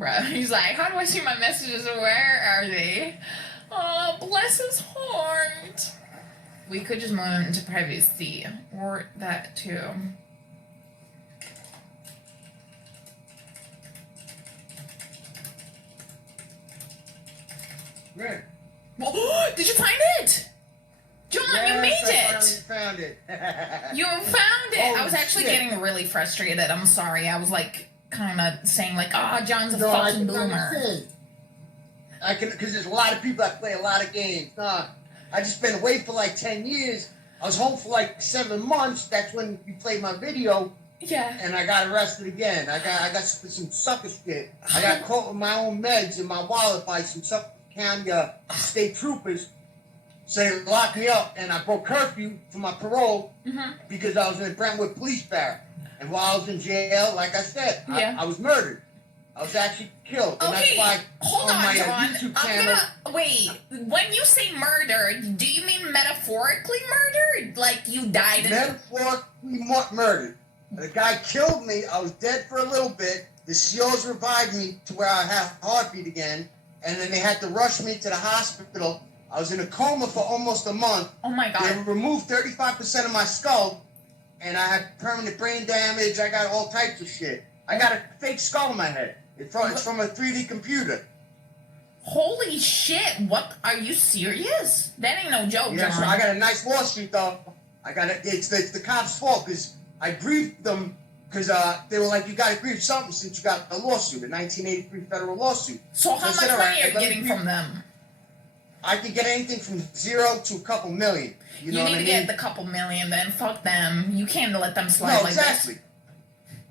Bruh, he's like, how do I see my messages? Where are they? Oh, bless his heart. We could just move him into privacy. Or that too. Right. Oh, did you find it? John, yes, you made I it. found it. You found it. I was actually shit. getting really frustrated. I'm sorry. I was like, kind of saying like, oh, John's a No, fucking I boomer. I can, because there's a lot of people that play a lot of games. Nah, I just been away for like 10 years. I was home for like 7 months. That's when you played my video. Yeah. And I got arrested again. I got some sucker shit. I got caught with my own meds in my wallet by some Suffolk County state troopers. So they locked me up, and I broke curfew for my parole because I was in the Brentwood police barrack. And while I was in jail, like I said, I was murdered. I was actually killed. And Okay, that's why hold on, my John. YouTube channel. Wait, when you say murder, do you mean metaphorically murdered? Like you died in... Metaphorically murdered. The guy killed me. I was dead for a little bit. The SEALs revived me to where I had a heartbeat again. And then they had to rush me to the hospital. I was in a coma for almost a month. Oh my God. They removed 35% of my skull. And I had permanent brain damage. I got all types of shit. I got a fake skull in my head. It's from a 3D computer. Holy shit! What? Are you serious? That ain't no joke, Yeah, John. so I got a nice lawsuit though. It's the cops' fault because I grieved them because they were like, you got to grieve something since you got a lawsuit, a 1983 federal lawsuit. So how much money are you getting from them? I could get anything from 0 to a couple million. You know need what to I get mean? the couple million then. Fuck them. You can't let them slide like exactly. this.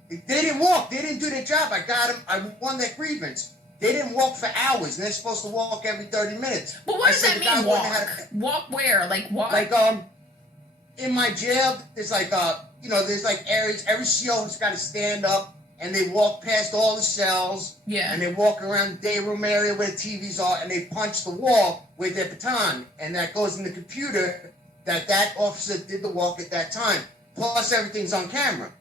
They didn't walk. They didn't do their job. I got them. I won their grievance. They didn't walk for hours, and they're supposed to walk every 30 minutes. But what does that mean, walk? Walk where? Like, walk? Like, in my jail, there's like, there's like areas, every CO has got to stand up, and they walk past all the cells. Yeah. And they walk around the day room area where the TVs are, and they punch the wall with their baton, and that goes in the computer that officer did the walk at that time. Plus, everything's on camera.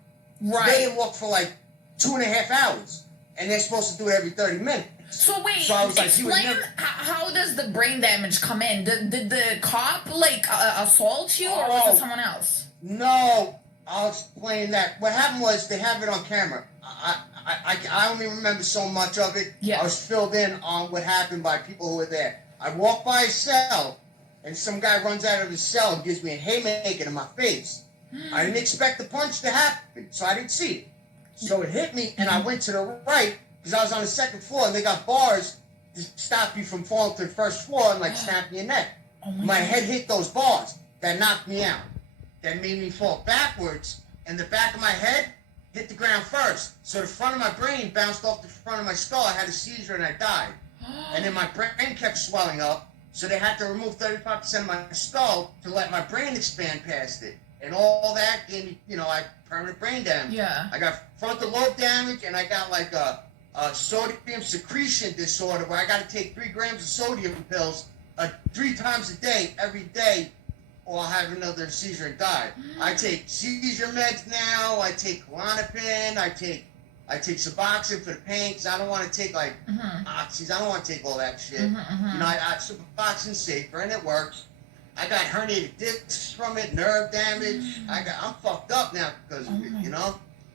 Right. So they didn't walk for like 2.5 hours, and they're supposed to do it every 30 minutes. So wait, so I was explain how does the brain damage come in? Did the cop assault you, or was it someone else? No, I'll explain that. What happened was they have it on camera. I only remember so much of it. Yeah. I was filled in on what happened by people who were there. I walked by a cell, and some guy runs out of his cell and gives me a haymaker in my face. I didn't expect the punch to happen, so I didn't see it. So it hit me, and I went to the right, because I was on the second floor, and they got bars to stop you from falling to the first floor and, snapping your neck. Oh my head hit those bars. That knocked me out. That made me fall backwards, and the back of my head hit the ground first. So the front of my brain bounced off the front of my skull. I had a seizure, and I died. And then my brain kept swelling up, so they had to remove 35% of my skull to let my brain expand past it. And all that gave me, I permanent brain damage. Yeah. I got frontal lobe damage, and I got like a sodium secretion disorder where I got to take 3 grams of sodium pills 3 times a day, every day, or I'll have another seizure and die. I take seizure meds now. I take Klonopin. I take Suboxone for the pain because I don't want to take oxys. I don't want to take all that shit. Suboxone's safer and it works. I got herniated discs from it, nerve damage. I'm fucked up now because of it,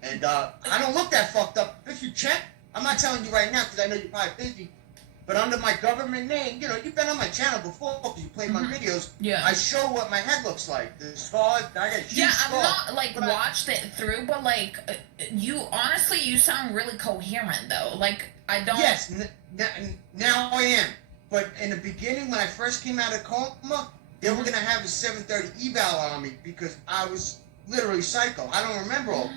And I don't look that fucked up. If you check, I'm not telling you right now because I know you're probably busy, but under my government name, you've been on my channel before because you played my videos. Yeah. I show what my head looks like. The scar, I got a huge scar. I'm not watched it through, but you honestly, you sound really coherent though. I don't. Yes, now I am. But in the beginning, when I first came out of coma, they were gonna have a 7:30 eval on me because I was literally psycho. I don't remember all.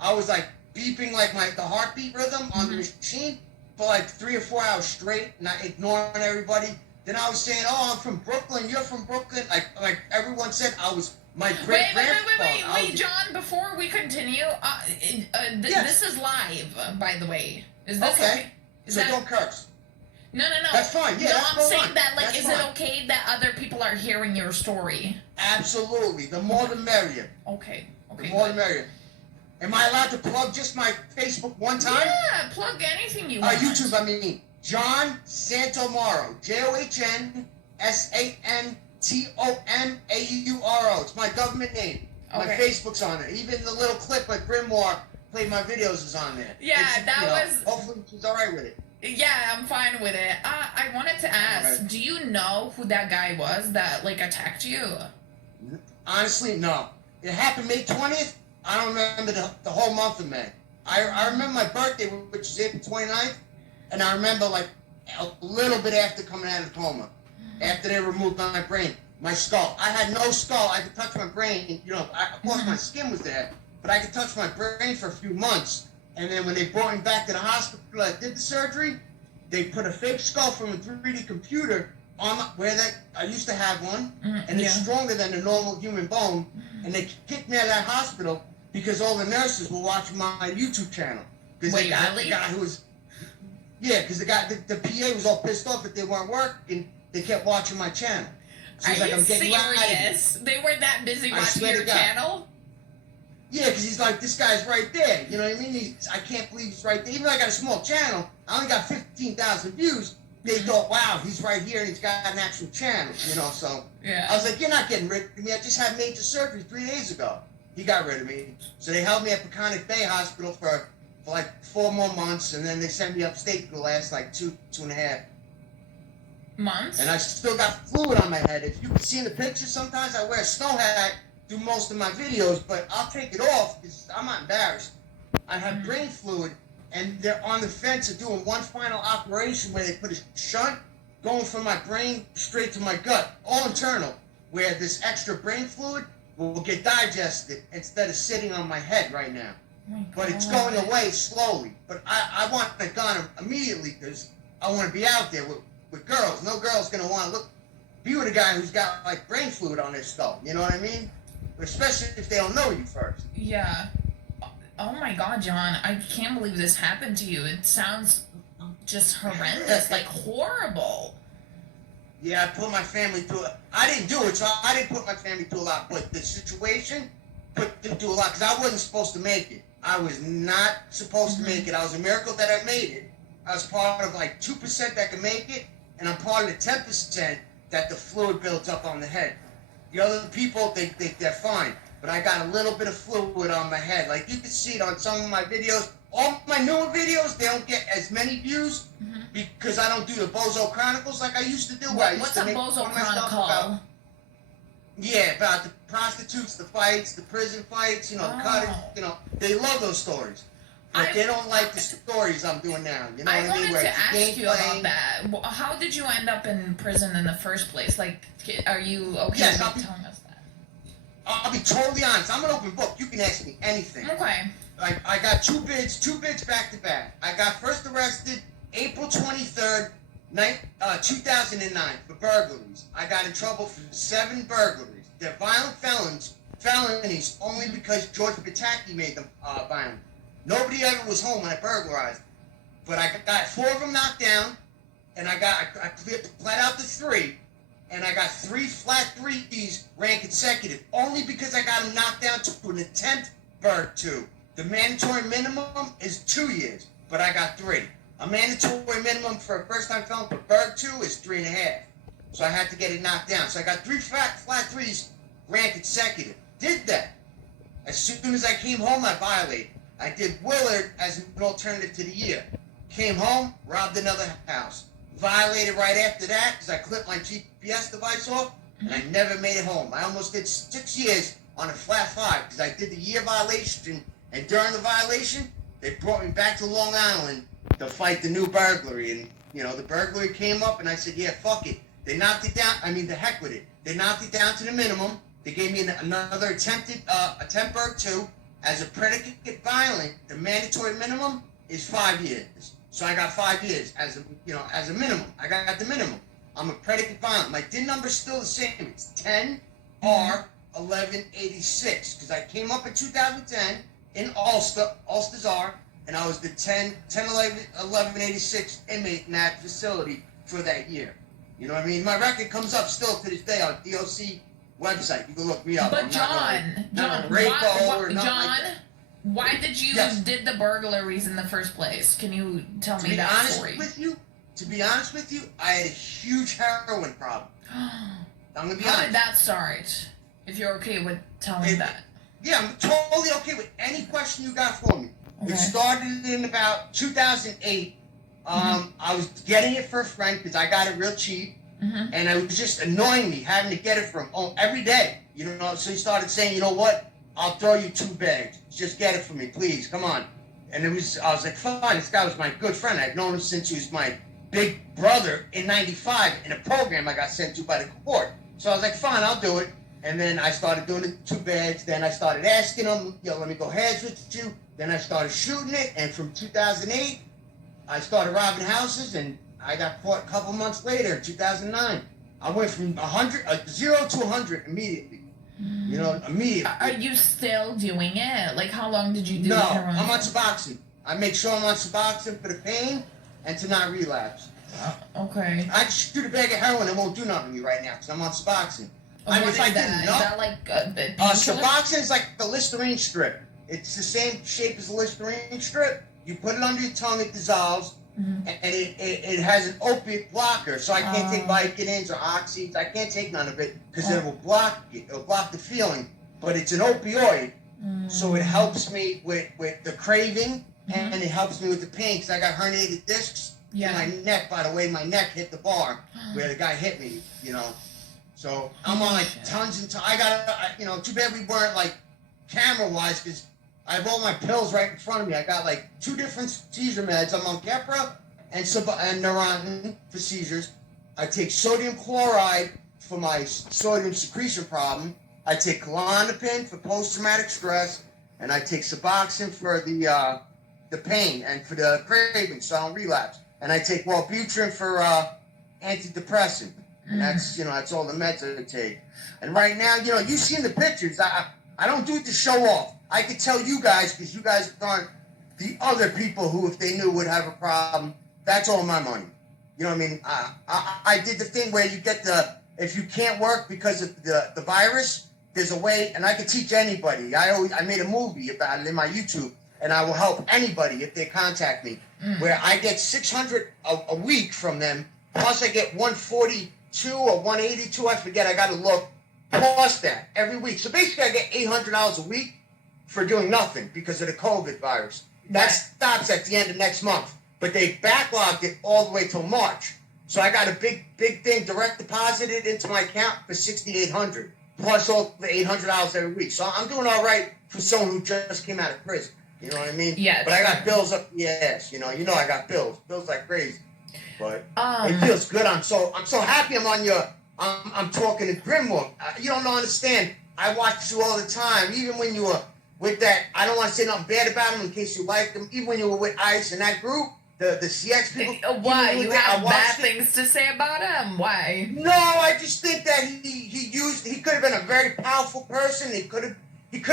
I was beeping the heartbeat rhythm on the machine for 3 or 4 hours straight, not ignoring everybody. Then I was saying, "Oh, I'm from Brooklyn. You're from Brooklyn." Like everyone said, I was my great grandfather. Wait, John. Before we continue, this is live, by the way. Is this okay? Don't curse. No. That's fine. Yeah, I'm saying that, is it okay that other people are hearing your story? Absolutely. The more the merrier. Okay. The more the merrier. Am I allowed to plug just my Facebook one time? Yeah, plug anything you want. YouTube, I mean. John Santomauro. JOHN SANTOMAURO. It's my government name. Okay. My Facebook's on there. Even the little clip of Grimoire played my videos is on there. Yeah, was... Hopefully she's alright with it. Yeah, I'm fine with it. I wanted to ask, Right. Do you know who that guy was that, like, attacked you? Honestly, no. It happened May 20th. I don't remember the whole month of May. I remember my birthday, which is April 29th, and I remember, like, a little bit after coming out of the coma, after they removed my brain, my skull. I had no skull. I could touch my brain. You know, of course my skin was there, but I could touch my brain for a few months. And then when they brought me back to the hospital that did the surgery, they put a fake skull from a 3D computer on where I used to have one, and it's stronger than a normal human bone. And they kicked me out of that hospital because all the nurses were watching my YouTube channel. Because Wait, the guy who was, because the PA was all pissed off that they weren't working. They kept watching my channel. So Are he's like, you I'm getting serious? They were that busy watching your channel? Yeah, because he's like, this guy's right there. You know what I mean? I can't believe he's right there. Even though I got a small channel, I only got 15,000 views. They thought, wow, he's right here and he's got an actual channel, you know, so. Yeah. I was like, you're not getting rid of me. I just had major surgery 3 days ago. He got rid of me. So they held me at Peconic Bay Hospital for like 4 more months, and then they sent me upstate for the last like 2.5 months. And I still got fluid on my head. If you can see in the picture, sometimes I wear a snow hat, do most of my videos, but I'll take it off because I'm not embarrassed. I have brain fluid, and they're on the fence of doing one final operation where they put a shunt going from my brain straight to my gut, all internal, where this extra brain fluid will get digested instead of sitting on my head right now. But it's going away slowly. But I want it gone immediately because I want to be out there with girls. No girl's going to want to be with a guy who's got like brain fluid on his skull. You know what I mean? Especially if they don't know you first. Yeah. Oh my God, John, I can't believe this happened to you. It sounds just horrendous, like horrible. Yeah, I put my family through it. I didn't do it, so I didn't put my family through a lot. But the situation put them through a lot because I wasn't supposed to make it. I was not supposed to make it. I was a miracle that I made it. I was part of like 2% that can make it, and I'm part of the 10% that the fluid builds up on the head. The other people, they're fine. But I got a little bit of fluid on my head. Like you can see it on some of my videos. All my newer videos, they don't get as many views because I don't do the Bozo Chronicles like I used to do. What's a Bozo Chronicle? About the prostitutes, the fights, the prison fights, you know, the cutting, you know, they love those stories. But they don't like the stories I'm doing now. You know what I mean? I wanted to ask you about that. How did you end up in prison in the first place? Like, are you okay with telling us that? I'll be totally honest. I'm an open book. You can ask me anything. Okay. I got two bids back to back. I got first arrested April 23rd, 2009 for burglaries. I got in trouble for 7 burglaries. They're violent felonies only because George Pataki made them violent. Nobody ever was home when I burglarized. But I got 4 of them knocked down, and I pled out to 3. And I got 3 flat 3s ran consecutive, only because I got them knocked down to an attempt burg 2. The mandatory minimum is 2 years, but I got 3. A mandatory minimum for a first-time felon for burg 2 is 3.5. So I had to get it knocked down. So I got 3 flat 3s ran consecutive. Did that. As soon as I came home, I violated. I did Willard as an alternative to the year. Came home, robbed another house. Violated right after that because I clipped my GPS device off, and I never made it home. I almost did 6 years on a flat 5 because I did the year violation, and during the violation, they brought me back to Long Island to fight the new burglary. And, you know, the burglary came up, and I said, yeah, fuck it. They knocked it down. I mean, the heck with it. They knocked it down to the minimum. They gave me another attempt burg 2 as a predicate violent. The mandatory minimum is 5 years. So I got 5 years as a minimum. I got the minimum. I'm a predicate violent. My DIN number's still the same. It's 10R1186 because I came up in 2010 in Ulster's R, and I was the 101186 inmate in that facility for that year. You know what I mean? My record comes up still to this day on DOC website. You can look me up. But John, Why did you did the burglaries in the first place? Can you tell me that story? To be honest with you, I had a huge heroin problem. I'm gonna be honest. How did that start? If you're okay with telling that. Yeah, I'm totally okay with any question you got for me. Okay. It started in about 2008. I was getting it for a friend because I got it real cheap, and it was just annoying me having to get it from every day. You know, so he started saying, you know what? I'll throw you 2 bags. Just get it for me, please. Come on. And I was like, fine. This guy was my good friend. I'd known him since he was my big brother in '95 in a program I got sent to by the court. So I was like, fine, I'll do it. And then I started doing it 2 bags. Then I started asking him, let me go heads with you. Then I started shooting it. And from 2008, I started robbing houses. And I got caught a couple months later, 2009. I went from 0 to 100 immediately. You know, immediately. Are you still doing it? Like, how long did you do it? No, I'm on Suboxone. I make sure I'm on Suboxone for the pain and to not relapse. Okay. I just shoot a bag of heroin and won't do nothing to me right now because I'm on Suboxone. What is that? Is that like a painkiller? Suboxone is like the Listerine strip. It's the same shape as a Listerine strip. You put it under your tongue, it dissolves, and it has an opiate blocker. So I can't take Vicodins or Oxys. I can't take none of it because it will block it. It'll block the feeling. But it's an opioid, so it helps me with the craving, and it helps me with the pain because I got herniated discs in my neck. By the way, my neck hit the bar where the guy hit me. You know. So I'm on like tons and tons. I got, too bad we weren't like camera-wise because I have all my pills right in front of me. I got like 2 different seizure meds. I'm on Keppra and Neurontin for seizures. I take sodium chloride for my sodium secretion problem. I take Klonopin for post-traumatic stress, and I take Suboxone for the pain and for the craving, so I don't relapse. And I take Wellbutrin for antidepressant. And that's all the meds I take. And right now, you've seen the pictures. I don't do it to show off. I could tell you guys because you guys aren't the other people who, if they knew, would have a problem. That's all my money. You know what I mean? I did the thing where you get if you can't work because of the virus, there's a way, and I could teach anybody. I made a movie about it in my YouTube, and I will help anybody if they contact me, where I get $600 a week from them, plus I get 142 or 182, I forget, I got to look, plus that every week. So basically I get $800 a week for doing nothing because of the COVID virus. That stops at the end of next month, but they backlogged it all the way till March. So I got a big thing direct deposited into my account for $6,800, plus all the $800 every week. So I'm doing all right for someone who just came out of prison. You know what I mean? Yeah. But I got bills up the ass. You know I got bills like crazy. But it feels good. I'm so happy. I'm talking to Grimoire. You don't understand. I watch you all the time. Even when you were with that, I don't want to say nothing bad about him in case you like them. Even when you were with Ice and that group, the CX people. Why? You have bad things to say about him? Why? No, I just think that he could have been a very powerful person. He could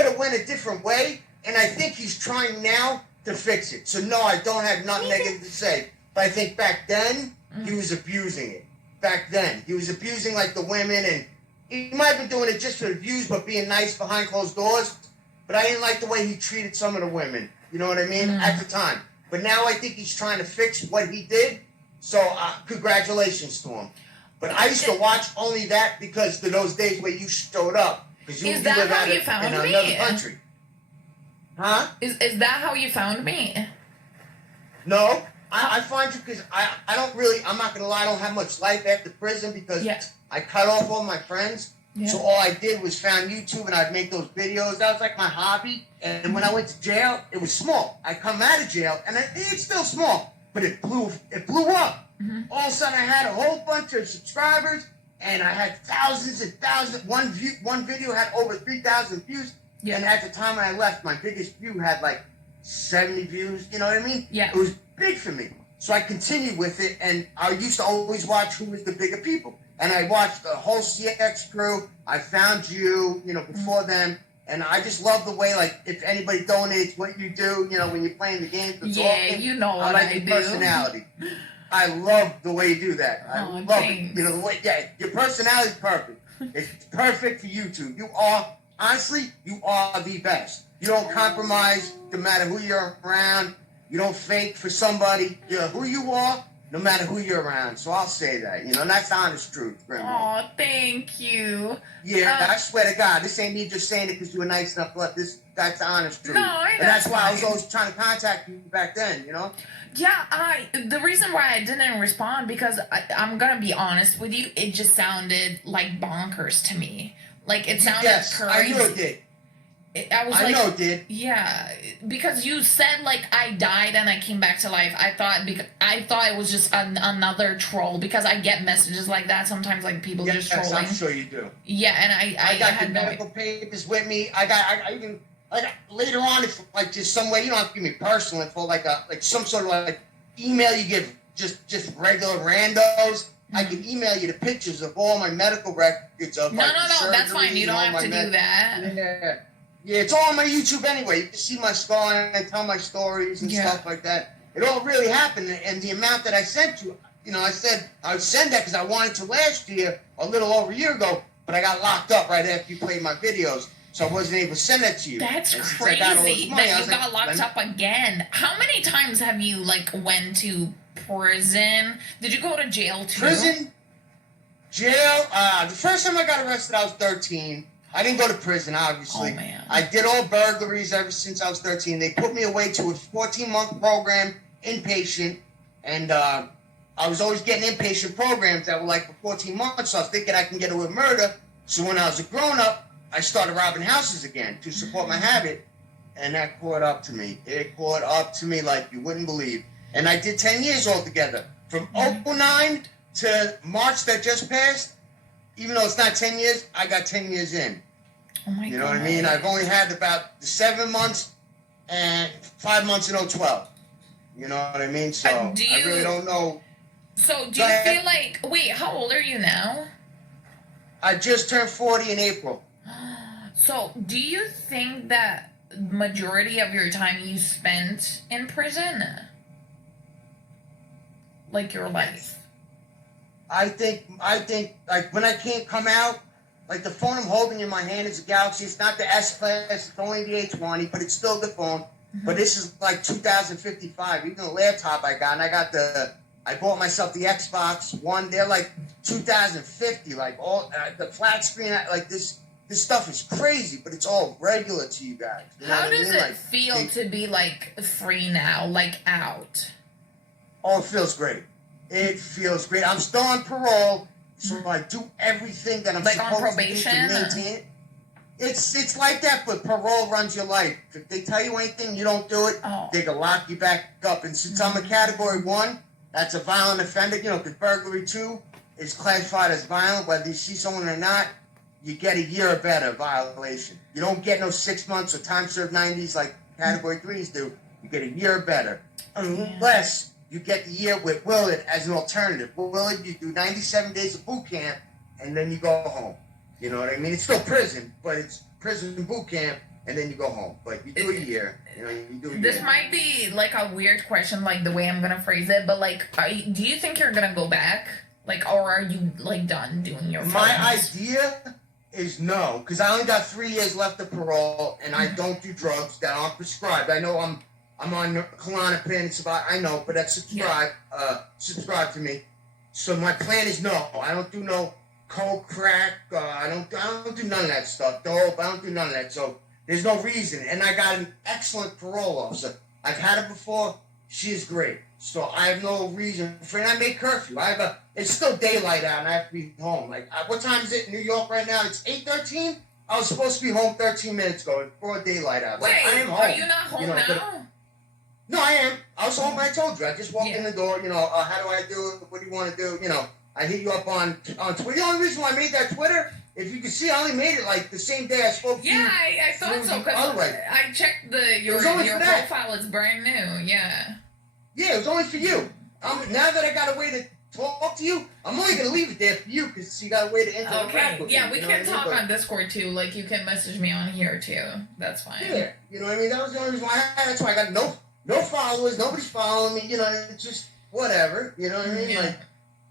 have went a different way, and I think he's trying now to fix it. So no, I don't have nothing negative to say. But I think back then, he was abusing it. Back then. He was abusing, like, the women, and he might have been doing it just for the views, but being nice behind closed doors. But I didn't like the way he treated some of the women. You know what I mean? At the time. But now I think he's trying to fix what he did. So, congratulations to him. But I used to watch only that because of those days where you showed up. Is that how you found me? In another country. Huh? Is that how you found me? No. I find you because I don't really, I'm not going to lie, I don't have much life after prison because I cut off all my friends. Yeah. So all I did was found YouTube and I'd make those videos. That was like my hobby. And when I went to jail, it was small. I come out of jail and it's still small, but it blew up. All of a sudden I had a whole bunch of subscribers and I had thousands and thousands. One video had over 3,000 views. Yeah. And at the time I left, my biggest view had like 70 views. You know what I mean? Yeah. It was big for me. So I continued with it, and I used to always watch who was the bigger people. And I watched the whole CX crew. I found you, before them. And I just love the way, like, if anybody donates what you do, when you're playing the game. I like your personality. I love the way you do that. I love it. The way, your personality is perfect. It's perfect for YouTube. You are, honestly, the best. You don't compromise no matter who you're around. You don't fake for somebody. You're who you are, no matter who you're around. So I'll say that, and that's the honest truth, Grimoire. Oh, thank you. Yeah, I swear to God, this ain't me just saying it because you were nice enough. Look, that's the honest truth. No, and that's why I was always trying to contact you back then, Yeah, the reason why I didn't respond, because I'm gonna be honest with you, it just sounded like bonkers to me. Like, it sounded crazy. I knew it did. I know it did. Yeah, because you said, like, I died and I came back to life. I thought it was just another troll, because I get messages like that sometimes, like people just trolling. Yes, I'm sure you do. Yeah, and I got had the medical papers with me. I even later on, if like just some way, you don't have to give me personal info, like some sort of like email you give just regular randos. I can email you the pictures of all my medical records of No, that's fine. You don't have to do that. Yeah, it's all on my YouTube anyway. You can see my scar and I tell my stories and stuff like that. It all really happened, and the amount that I sent you, I said I would send that because I wanted to last year, a little over a year ago, but I got locked up right after you played my videos, so I wasn't able to send that to you. That's crazy that you got locked up again. How many times have you, went to prison? Did you go to jail too? Jail. The first time I got arrested, I was 13. I didn't go to prison, obviously. Oh, man. I did all burglaries ever since I was 13. They put me away to a 14-month program, inpatient, and I was always getting inpatient programs that were for 14 months, so I was thinking I can get away with murder. So when I was a grown-up, I started robbing houses again to support my habit, and that caught up to me. It caught up to me like you wouldn't believe. And I did 10 years altogether. From 2009 to March that just passed, even though it's not 10 years, I got 10 years in. Oh my God. You know what I mean? I've only had about 7 months and 5 months in 2012. You know what I mean? So I really don't know. So do you feel like, wait, how old are you now? I just turned 40 in April. So do you think that majority of your time you spent in prison? Like your life? I think when I can't come out, the phone I'm holding in my hand is a Galaxy. It's not the S Class, it's only the A20, but it's still the phone. Mm-hmm. But this is 2055. Even the laptop I got, and I bought myself the Xbox One. They're 2050. All the flat screen. This stuff is crazy, but it's all regular to you guys. You know How does it feel to be free now, out? Oh, it feels great. It feels great. I'm still on parole, so I do everything that I'm supposed to do to maintain it. It's like that, but parole runs your life. If they tell you anything, you don't do it, they can lock you back up. And since I'm a Category 1, that's a violent offender, because Burglary 2 is classified as violent. Whether you see someone or not, you get a year or better violation. You don't get no 6 months or time served 90s like Category 3s do. You get a year or better. Unless you get the year with Willard as an alternative. With Willard, you do 97 days of boot camp, and then you go home. You know what I mean? It's still prison, but it's prison boot camp, and then you go home. But you do a year. You do a year. This might be a weird question, the way I'm gonna phrase it, but do you think you're gonna go back? Or are you done doing your films? My idea is no, because I only got 3 years left of parole, and I don't do drugs that aren't prescribed. I know I'm on Klonopin, I know, but that's subscribe to me. So my plan is no. I don't do no coke, crack. I don't do none of that stuff. Dope. I don't do none of that. So there's no reason. And I got an excellent parole officer. I've had her before. She is great. So I have no reason for it. I make curfew. It's still daylight out, and I have to be home. What time is it in New York right now? It's 8:13. I was supposed to be home 13 minutes ago. It's broad daylight out. Wait, I am home. Are you not home now? No, I am. I was home, but I told you. I just walked in the door, how do I do it? What do you want to do? I hit you up on Twitter. The only reason why I made that Twitter, if you can see, I only made it the same day I spoke to you. Yeah, I thought so, because I checked your profile. It's brand new, yeah. Yeah, it was only for you. Now that I got a way to talk to you, I'm only going to leave it there for you, because you got a way to interact with me. Yeah, we can talk on Discord, too. You can message me on here, too. That's fine. Yeah, you know what I mean? That was the only reason why that's why I got no followers, nobody's following me, it's just whatever, you know what I mean? Yeah.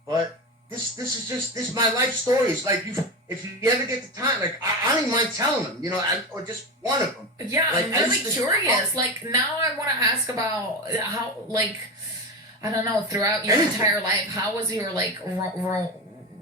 But this is my life stories. Like if you ever get the time, like I don't even mind telling them, or just one of them. Yeah, like, I'm really curious. Like now, I want to ask about how, like, I don't know, throughout your entire life, how was your like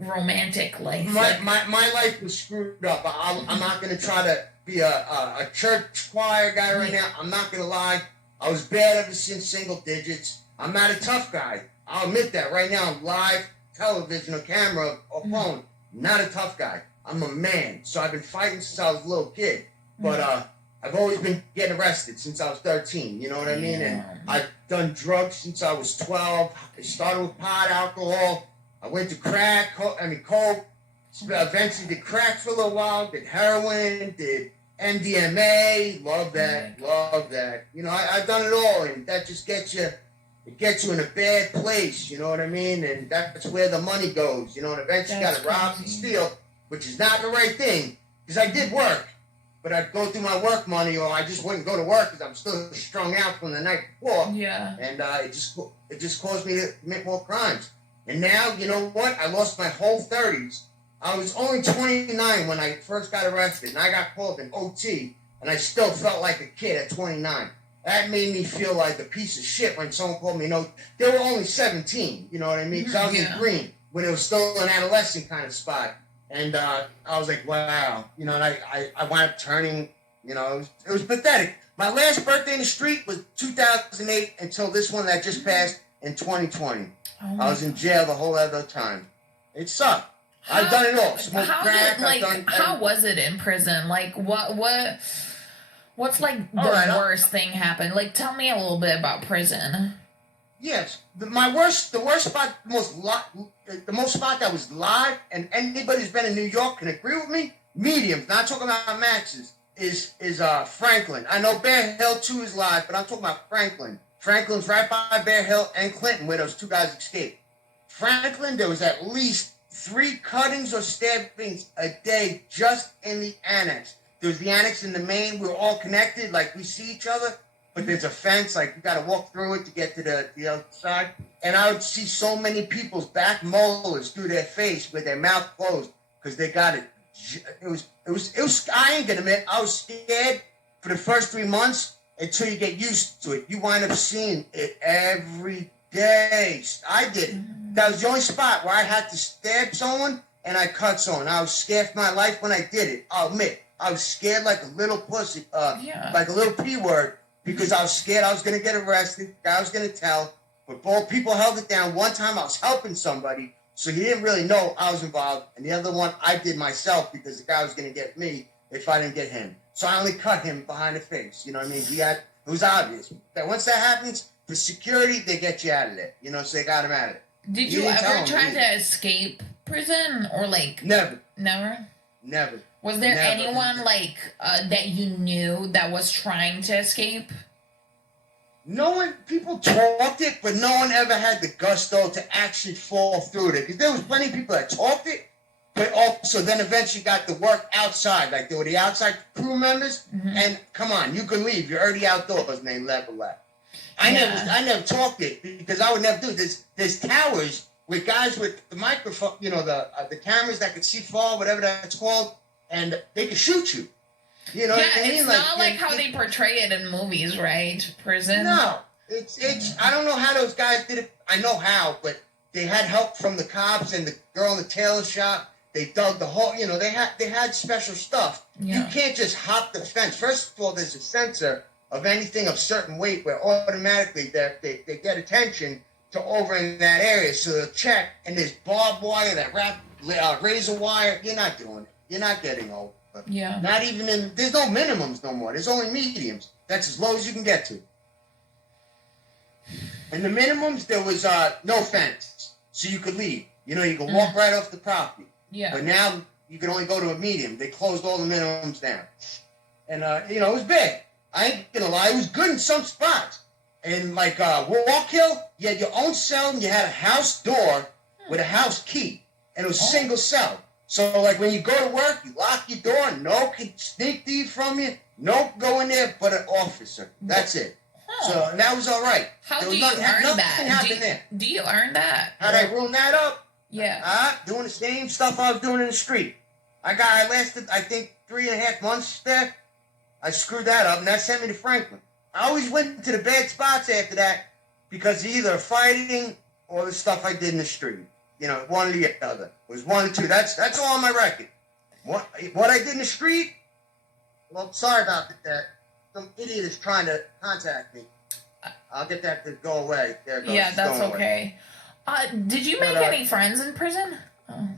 romantic life? My life was screwed up. I'm not gonna try to be a church choir guy right now. I'm not gonna lie. I was bad ever since single digits. I'm not a tough guy. I'll admit that right now. I'm live television or camera or phone. Not a tough guy. I'm a man. So I've been fighting since I was a little kid. But I've always been getting arrested since I was 13. You know what I mean? And I've done drugs since I was 12. I started with pot, alcohol. I went to crack, coke. Eventually did crack for a little while. Did heroin. Did MDMA. Love that. I've done it all. And that just gets you... It gets you in a bad place, you know what I mean? And that's where the money goes, and eventually you got to rob and steal, which is not the right thing, because I did work, but I'd go through my work money, or I just wouldn't go to work because I'm still strung out from the night before. Yeah. And it just caused me to commit more crimes. And now, you know what? I lost my whole 30s. I was only 29 when I first got arrested, and I got called an OT, and I still felt like a kid at 29. That made me feel like a piece of shit when someone called me they were only 17, you know what I mean? Because I was in green, when it was still an adolescent kind of spot. And I was like, wow. And I wound up turning, it was pathetic. My last birthday in the street was 2008 until this one that just passed in 2020. I was in jail the whole other time. It sucked. I've done it all. Smoked crack. How was it in prison? Like, what's like the worst thing happened? Like, tell me a little bit about prison. Yes, the worst spot, the most spot that was live, and anybody who's been in New York can agree with me. Mediums, not talking about maxes, is Franklin. I know Bear Hill too is live, but I'm talking about Franklin. Franklin's right by Bear Hill and Clinton, where those two guys escaped. Franklin, there was at least 3 cuttings or stabbings a day just in the annex. There's the annex in the main. We're all connected, like we see each other, but there's a fence, like you got to walk through it to get to the other side. And I would see so many people's back molars through their face with their mouth closed because they got it. It was. I ain't gonna admit, I was scared for the first 3 months until you get used to it. You wind up seeing it every day. I did it. That was the only spot where I had to stab someone and I cut someone. I was scared for my life when I did it. I'll admit. I was scared like a little pussy, like a little P-word, because I was scared I was going to get arrested. Guy was going to tell, but both people held it down. One time I was helping somebody, so he didn't really know I was involved. And the other one I did myself because the guy was going to get me if I didn't get him. So I only cut him behind the face. You know what I mean? It was obvious. That once that happens, for security, they get you out of there. So they got him out of it. Did you ever try to escape prison or like... Never. Never? Was there anyone like that you knew that was trying to escape? No one, people talked it, but no one ever had the gusto to actually fall through it. Because there was plenty of people that talked it, but also then eventually got to work outside. Like, they were the outside crew members, and come on, you can leave. You're already outdoors, and they never left. I never talked it, because I would never do it. There's towers with guys with the microphone, the cameras that could see far, whatever that's called, and they can shoot you. You know what I mean? It's not like how they portray it in movies, right? Prison. No, it's. I don't know how those guys did it. I know how, but they had help from the cops and the girl in the tailor shop. They dug the hole. They had special stuff. Yeah. You can't just hop the fence. First of all, there's a sensor of anything of certain weight where automatically they get attention to over in that area. So they'll check, and there's barbed wire, that razor wire. You're not doing it. You're not getting over. Yeah. Not even there's no minimums no more. There's only mediums. That's as low as you can get to. And the minimums, there was no fence. So you could leave. You could walk right off the property. Yeah. But now you can only go to a medium. They closed all the minimums down. And, it was big. I ain't gonna lie. It was good in some spots. And like Walk Hill, you had your own cell and you had a house door with a house key. And it was single cell. So, like, when you go to work, you lock your door, no can sneak thief from you, no go in there but an officer. That's it. So, and that was all right. How do you earn that? Do you earn that? How'd I ruin that up? Yeah. Doing the same stuff I was doing in the street. I lasted, I think, 3.5 months there. I screwed that up, and that sent me to Franklin. I always went to the bad spots after that because of either fighting or the stuff I did in the street. You know, one or the other. It was one or two. That's all on my record. What I did in the street? Well, sorry about that. Some idiot is trying to contact me. I'll get that to go away. There it goes. Yeah, that's okay. Did you make any friends in prison? Oh.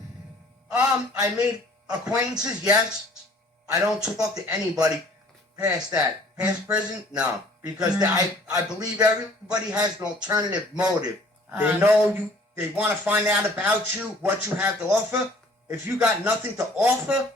I made acquaintances, yes. I don't talk to anybody past that. Past prison, no. Because I believe everybody has an alternative motive. They know you, they want to find out about you, what you have to offer. If you got nothing to offer,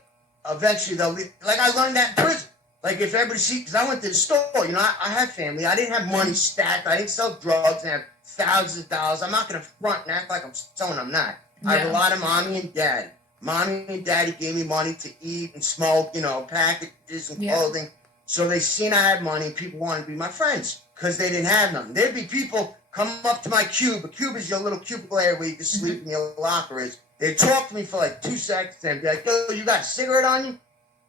eventually they'll leave. Like I learned that in prison. Like if everybody sees, because I went to the store, you know, I have family. I didn't have money stacked. I didn't sell drugs and have thousands of dollars. I'm not going to front and act like I'm someone I'm not. Yeah. I have a lot of mommy and daddy. Mommy and daddy gave me money to eat and smoke, you know, packages and clothing. Yeah. So they seen I had money and people wanted to be my friends because they didn't have nothing. There'd be people come up to my cube. A cube is your little cubicle area where you can sleep in your locker is. They'd talk to me for like 2 seconds and be like, yo, you got a cigarette on you?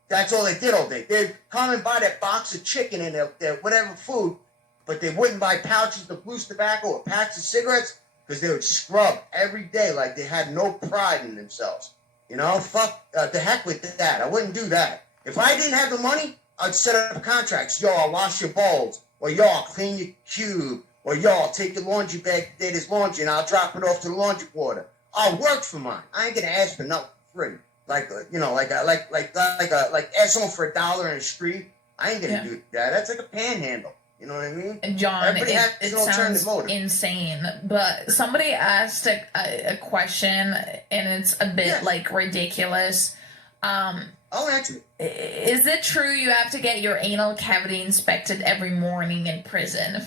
That's all they did all day. They'd come and buy that box of chicken and their whatever food, but they wouldn't buy pouches of loose tobacco or packs of cigarettes because they would scrub every day like they had no pride in themselves. You know, fuck the heck with that. I wouldn't do that. If I didn't have the money, I'd set up contracts. Yo, I'll wash your bowls. Or yo, I'll clean your cube. Or yo, I'll take your laundry bag, that is laundry, and I'll drop it off to the laundry porter. I'll work for mine. I ain't gonna ask for nothing free. Like you know, like ask someone for $1 in the street. I ain't gonna do that. That's like a panhandle. You know what I mean? John, it sounds insane, but somebody asked a question, and it's a bit like ridiculous. I'll answer it. Is it true you have to get your anal cavity inspected every morning in prison?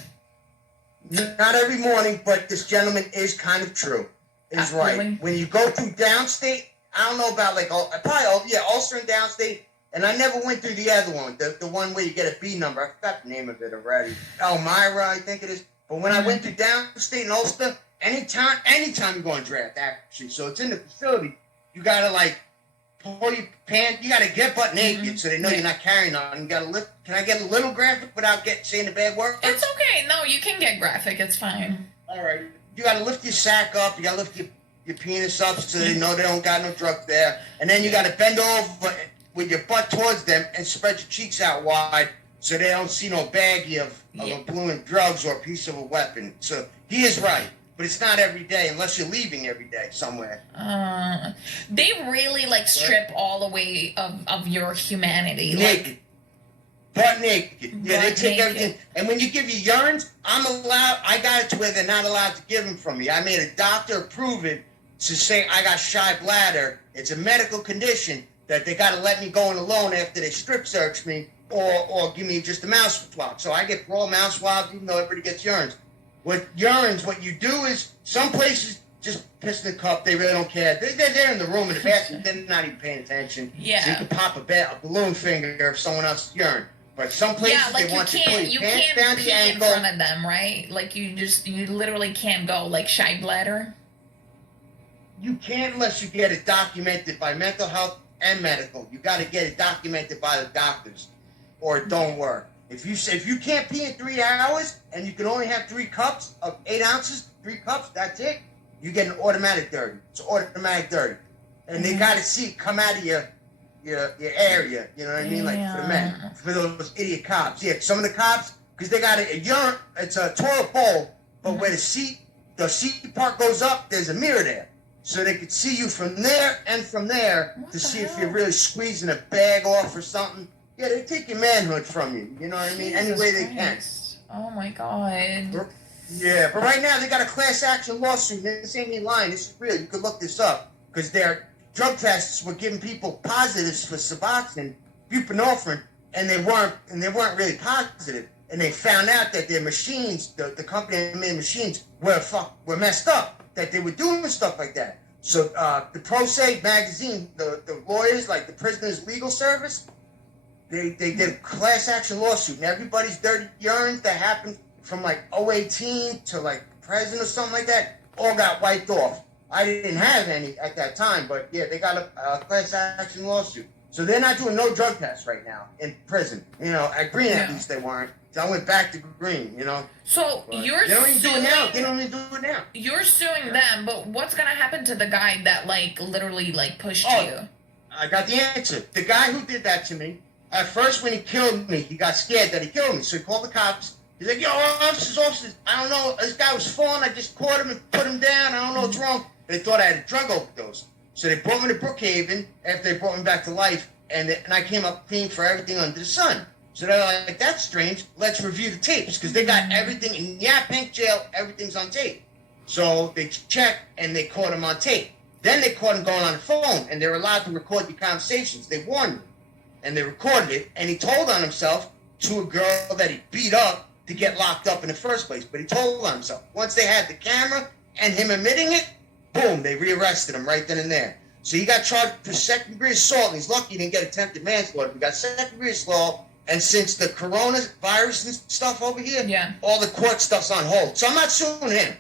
Not every morning, but this gentleman is kind of true. Is right. Really? When you go through downstate, I don't know about like Ulster and downstate, and I never went through the other one, the one where you get a B number. I forgot the name of it already. Elmira, I think it is. But when I went to downstate and Ulster, anytime you go on draft, actually, so it's in the facility, you gotta like pull your pants, you gotta get butt naked so they know you're not carrying on. You gotta lift. Can I get a little graphic without saying the bad word? It's okay. No, you can get graphic. It's fine. All right. You gotta lift your sack up. You gotta lift your penis up so they know they don't got no drug there. And then you gotta bend over with your butt towards them and spread your cheeks out wide so they don't see no baggie of a balloon of drugs or a piece of a weapon. So he is right. But it's not every day unless you're leaving every day somewhere. They really like strip all the way of your humanity. Naked. Butt naked. Yeah, they take everything. And when you give your urines, I got it to where they're not allowed to give them from me. I made a doctor approve it to say I got shy bladder. It's a medical condition that they got to let me go in alone after they strip search me or give me just a mouth swab. So I get raw mouth swabs even though everybody gets urines. With urines, what you do is some places just piss in the cup. They really don't care. They're there in the room in the bathroom. They're not even paying attention. Yeah. So you can pop a balloon finger of someone else's urine. But some places like they want to pull your pants down to your ankle. In front of them, right? Like you literally can't go like shy bladder. You can't unless you get it documented by mental health and medical. You got to get it documented by the doctors, or it don't work. If you can't pee in 3 hours and you can only have 3 cups of 8 ounces, 3 cups, that's it. You get an automatic dirty. It's automatic dirty, and they got to see it come out of your area. You know what I mean? Like for the men, for those idiot cops. Yeah, some of the cops because they got a urine. It's a toilet bowl, but where the seat part goes up, there's a mirror there. So they could see you from there and from there to see if you're really squeezing a bag off or something. Yeah, they take your manhood from you. You know what I mean? Any way they can. Oh my God. Yeah, but right now they got a class action lawsuit. This ain't me lying. This is real. You could look this up because their drug tests were giving people positives for Suboxone, buprenorphine, and they weren't really positive. And they found out that their machines, the company that made machines, were messed up. That they were doing stuff like that. So the Pro Se magazine, the lawyers, like the Prisoners Legal Service, they did a class action lawsuit, and everybody's dirty urine that happened from like 2018 to like present or something like that, all got wiped off. I didn't have any at that time, but yeah, they got a class action lawsuit. So they're not doing no drug tests right now in prison. You know, at Green at least they weren't. So I went back to Green, you know. So But you're they don't even do it suing. now. They don't even do it now. You're suing them, but what's gonna happen to the guy that like literally like pushed you? I got the answer. The guy who did that to me, at first when he killed me, he got scared that he killed me. So he called the cops. He's like, yo, officers, I don't know. This guy was falling. I just caught him and put him down. I don't know what's wrong. They thought I had a drug overdose. So they brought me to Brookhaven after they brought me back to life. And I came up clean for everything under the sun. So they're like, that's strange. Let's review the tapes. Because they got everything in Yaphank jail. Everything's on tape. So they checked and they caught him on tape. Then they caught him going on the phone. And they were allowed to record the conversations. They warned him. And they recorded it. And he told on himself to a girl that he beat up to get locked up in the first place. But he told on himself. Once they had the camera and him admitting it, boom, they rearrested him right then and there. So he got charged for second-degree assault, and he's lucky he didn't get attempted manslaughter. He got second-degree assault, and since the coronavirus and stuff over here, all the court stuff's on hold. So I'm not suing him.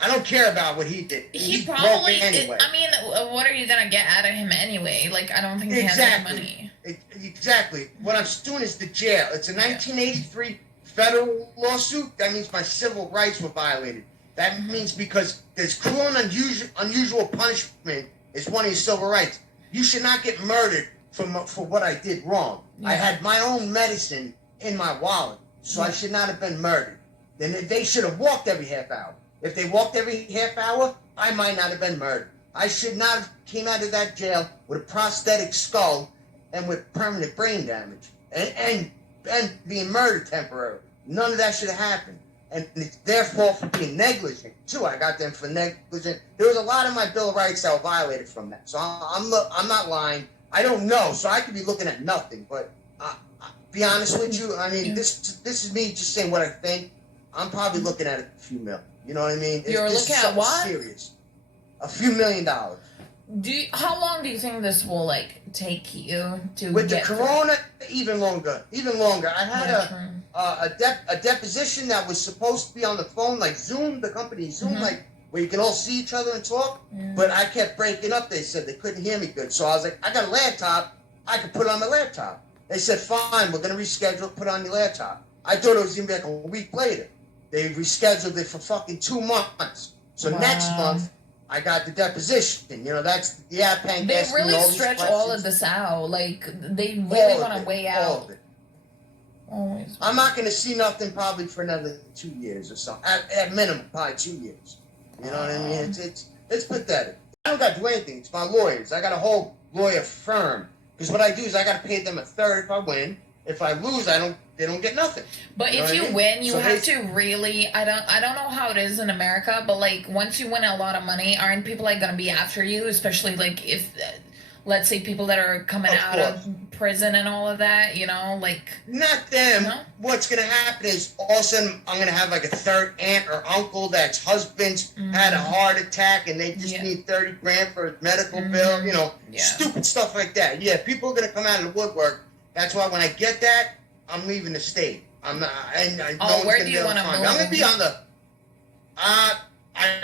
I don't care about what he did. He broke probably. anyway. I mean, what are you gonna get out of him anyway? Like, I don't think he has any money. Exactly. What I'm suing is the jail. It's a 1983 federal lawsuit. That means my civil rights were violated. That means because there's cruel and unusual punishment is one of your civil rights. You should not get murdered for what I did wrong. I had my own medicine in my wallet, so I should not have been murdered. Then they should have walked every half hour. If they walked every half hour, I might not have been murdered. I should not have came out of that jail with a prosthetic skull and with permanent brain damage and being murdered temporarily. None of that should have happened. And it's their fault for being negligent, too. I got them for negligent. There was a lot of my Bill of Rights that were violated from that. So I'm not lying. I don't know, so I could be looking at nothing. But be honest with you, I mean, this is me just saying what I think. I'm probably looking at a few million. You know what I mean? You're looking at what? Serious. A few $1 million. How long do you think this will like take you to with get the corona? Even longer. I had a deposition that was supposed to be on the phone, like Zoom, the company Zoom, like where you can all see each other and talk. But I kept breaking up. They said they couldn't hear me good, so I was like, I got a laptop. I could put it on my laptop. They said, fine, we're gonna reschedule. Put it on your laptop. I thought it was gonna be like a week later. They rescheduled it for fucking 2 months. So next month, I got the deposition. You know, that's the Yaphank. They really stretch all of this out. Like, they really want to weigh out. All of it. Always. I'm not going to see nothing probably for another 2 years or so. At minimum, probably 2 years. You know what I mean? It's pathetic. I don't got to do anything. It's my lawyers. I got a whole lawyer firm. Because what I do is I got to pay them a third if I win. If I lose, they don't get nothing. But if you win, you have to really. I don't know how it is in America, but like once you win a lot of money, aren't people like gonna be after you? Especially like if, let's say, people that are coming out of prison and all of that. You know, like not them. No? What's gonna happen is all of a sudden I'm gonna have like a third aunt or uncle that's husband's had a heart attack and they just need $30,000 for a medical bill. You know, stupid stuff like that. Yeah, people are gonna come out of the woodwork. That's why when I get that, I'm leaving the state. I'm not. Where do you want to move? I'm gonna be on the. I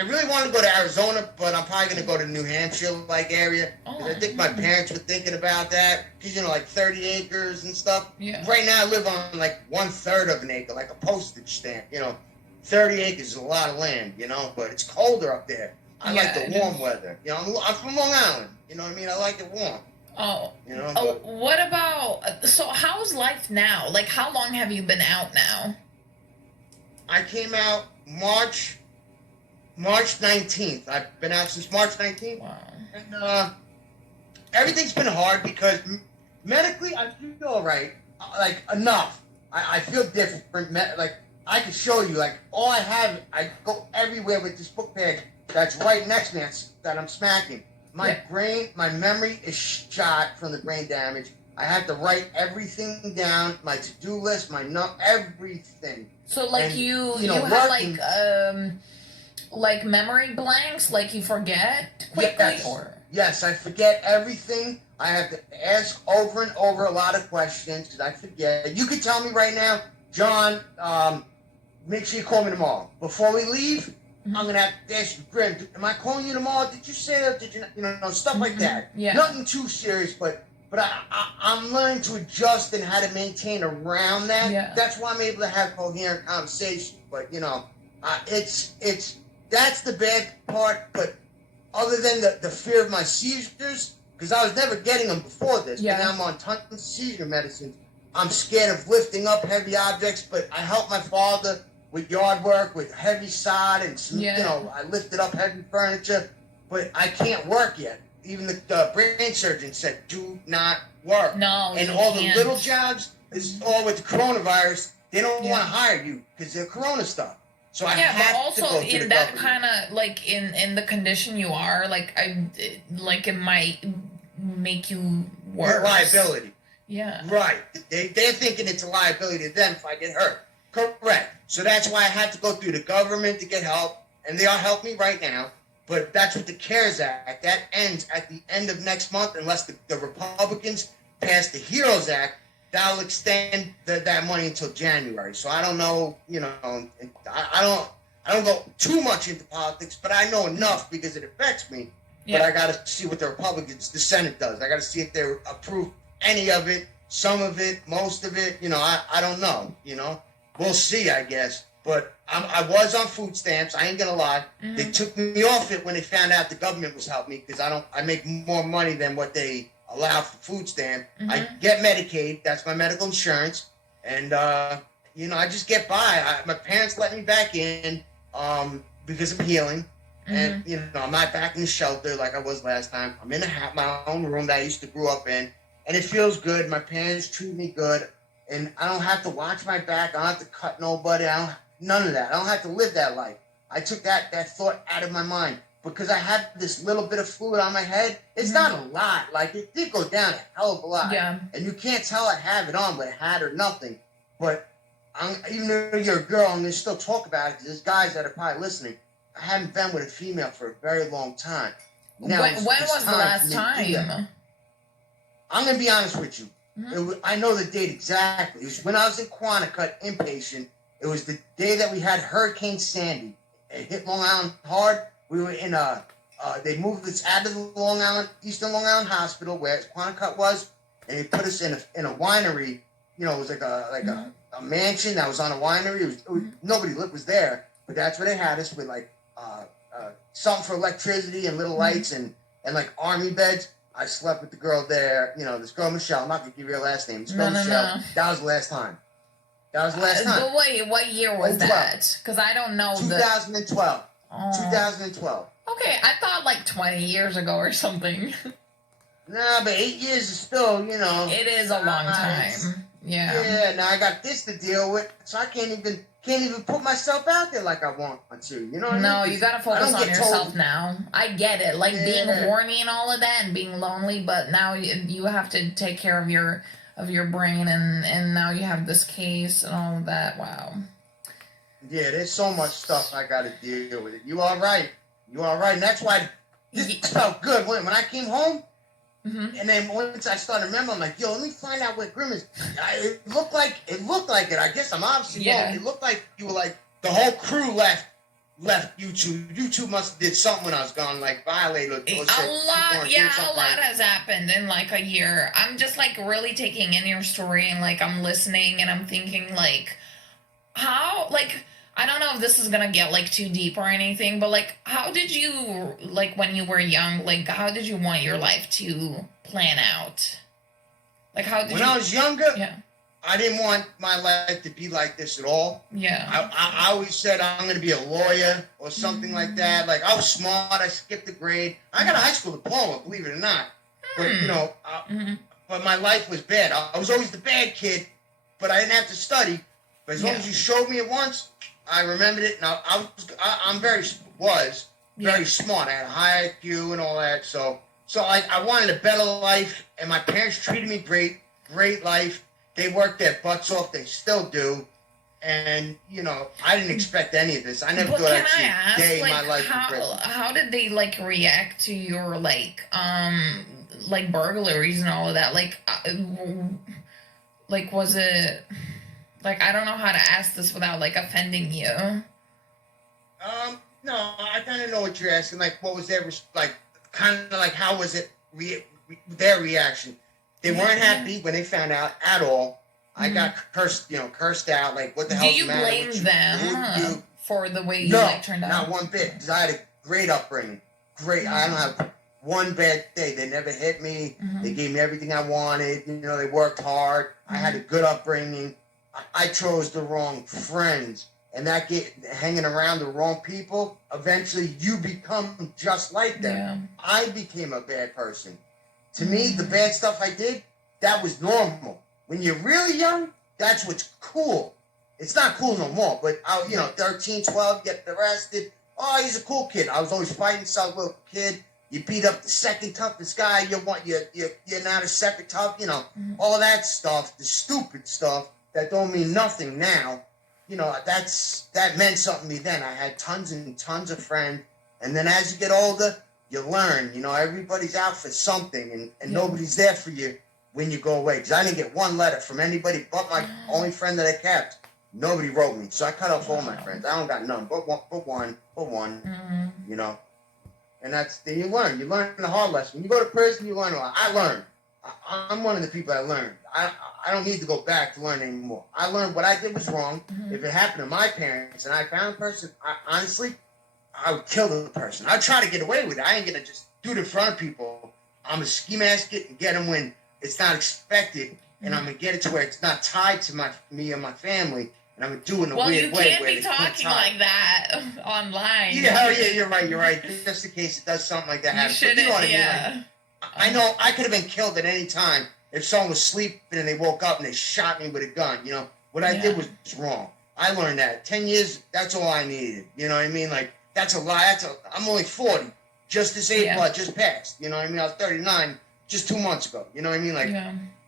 really want to go to Arizona, but I'm probably gonna go to New Hampshire-like area. I think my parents were thinking about that because like 30 acres and stuff. Yeah. Right now I live on like 1/3 of an acre, like a postage stamp. 30 acres is a lot of land. But it's colder up there. I like the warm weather. I'm from Long Island. You know what I mean? I like it warm. What about, so how's life now? Like, how long have you been out now? I came out March 19th. I've been out since March 19th. Wow. And everything's been hard because medically I feel all right. Like, enough. I feel different. Like, I can show you, like, all I have, I go everywhere with this book bag that's right next to me that I'm smacking. My brain, my memory is shot from the brain damage. I have to write everything down, my to-do list, everything. So, like, and, you have, like memory blanks? Like, you forget quickly? Yes, I forget everything. I have to ask over and over a lot of questions because I forget. You could tell me right now, John, make sure you call me tomorrow. Before we leave, I'm gonna have to ask you, Grim, am I calling you tomorrow? Did you say that? Did you not? You know, stuff like that. Yeah. Nothing too serious, but I'm learning to adjust and how to maintain around that. Yeah. That's why I'm able to have coherent conversation. But you know, it's that's the bad part. But other than the fear of my seizures, because I was never getting them before this, but now I'm on tons of seizure medicines. I'm scared of lifting up heavy objects, but I help my father with yard work, with heavy sod, and some, you know, I lifted up heavy furniture, but I can't work yet. Even the brain surgeon said, do not work. No, and all the little jobs, is all with the coronavirus, they don't want to hire you because they're corona stuff. So I have to go to in that kind of, like, in the condition you are, like, it might make you worse. Liability. Yeah. Right. They're thinking it's a liability to them if I get hurt. Correct. So that's why I had to go through the government to get help, and they are helping me right now. But that's what the CARES Act, that ends at the end of next month, unless the Republicans pass the HEROES Act. That'll extend that money until January. So I don't know, you know, I don't go too much into politics, but I know enough because it affects me. Yeah. But I got to see what the Republicans, the Senate does. I got to see if they approve any of it, some of it, most of it. You know, I don't know, you know. We'll see, I guess. But I was on food stamps. I ain't gonna lie. Mm-hmm. They took me off it when they found out the government was helping me because I make more money than what they allow for food stamp. Mm-hmm. I get Medicaid. That's my medical insurance, and you know, I just get by. My parents let me back in because I'm healing, and you know, I'm not back in the shelter like I was last time. I'm in my own room that I used to grow up in, and it feels good. My parents treat me good. And I don't have to watch my back. I don't have to cut nobody. None of that. I don't have to live that life. I took that thought out of my mind because I had this little bit of fluid on my head. It's not a lot. Like, it did go down a hell of a lot. Yeah. And you can't tell I have it on with a hat or nothing. But even though you're a girl, I'm going to still talk about it. There's guys that are probably listening. I haven't been with a female for a very long time. Now, when was the last time? I'm going to be honest with you. I know the date exactly. It was when I was in Quanticut, inpatient. It was the day that we had Hurricane Sandy. It hit Long Island hard. We were in they moved us out of the Eastern Long Island Hospital where Quanticut was, and they put us in a winery. You know, it was like a mansion that was on a winery. It was nobody was there, but that's where they had us with like something for electricity and little lights and like army beds. I slept with the girl there, you know, this girl Michelle. I'm not gonna give you her last name. Michelle. No. That was the last time. But wait, what year was that? Because I don't know. 2012. 2012. Okay, I thought like 20 years ago or something. Nah, but 8 years is still, you know. It is a long time. Yeah. Yeah. Now I got this to deal with, so I can't even put myself out there like I want to. You know what I mean? No, you gotta focus on yourself now. I get it, like being horny and all of that, and being lonely. But now you have to take care of your brain, and now you have this case and all of that. Wow. Yeah, there's so much stuff I gotta deal with. You all right? And that's why this felt good when I came home. And then once I started remembering, I'm like, yo, let me find out where Grim is. It looked like it. I guess I'm obviously wrong. It looked like you were like, the whole crew left YouTube. YouTube must have did something when I was gone, like violate or a lot has happened in like a year. I'm just like really taking in your story and like I'm listening and I'm thinking like, how, like, I don't know if this is gonna get like too deep or anything, but like, how did you, like, when you were young, like, how did you want your life to plan out? Like, how did when I was younger, I didn't want my life to be like this at all. Yeah. I always said I'm gonna be a lawyer or something like that. Like, I was smart. I skipped a grade. I got a high school diploma, believe it or not. But you know, but my life was bad. I was always the bad kid, but I didn't have to study. But as long as you showed me it once, I remembered it, and I'm very smart. I had a high IQ and all that, so I wanted a better life, and my parents treated me great life. They worked their butts off. They still do, and you know, I didn't expect any of this. I never thought I'd see a day in my life in prison. How did they like react to your like burglaries and all of that? Like was it? Like, I don't know how to ask this without, like, offending you. No, I kind of know what you're asking. Like, what was their like? Kind of like, how was it? Their reaction? They weren't happy when they found out at all. I got cursed out. Like, what the hell's the matter with you? Do you blame them for the way you turned out? Not one bit. Because I had a great upbringing. Great. I don't have one bad day. They never hit me. They gave me everything I wanted. You know, they worked hard. I had a good upbringing. I chose the wrong friends. And that hanging around the wrong people, eventually you become just like them. Yeah. I became a bad person. To me, the bad stuff I did, that was normal. When you're really young, that's what's cool. It's not cool no more, but 13, 12, get arrested. Oh, he's a cool kid. I was always fighting some little kid. You beat up the second toughest guy. You're not a second tough. You know, all that stuff, the stupid stuff that don't mean nothing now. You know, that meant something to me then. I had tons and tons of friends. And then as you get older, you learn. You know, everybody's out for something, and nobody's there for you when you go away. Because I didn't get one letter from anybody but my only friend that I kept. Nobody wrote me. So I cut off all my friends. I don't got none but one. You know. And then you learn. You learn the hard lesson. When you go to prison, you learn a lot. I learned. I'm one of the people that learned. I don't need to go back to learn anymore. I learned what I did was wrong. If it happened to my parents and I found a person, honestly, I would kill the person. I'd try to get away with it. I ain't going to just do it in front of people. I'm a ski mask it and get them when it's not expected. And I'm going to get it to where it's not tied to me and my family. And I'm going to do it in a weird way. Well, you can't be talking like that online. Yeah, you're right. Just in case it does something like that happen. You shouldn't, I know I could have been killed at any time if someone was sleeping and they woke up and they shot me with a gun. You know, what I did was wrong. I learned that. 10 years, that's all I needed. You know what I mean? Like, that's a lie. I'm only 40. Just this April, just passed. You know what I mean? I was 39 just 2 months ago. You know what I mean? Like,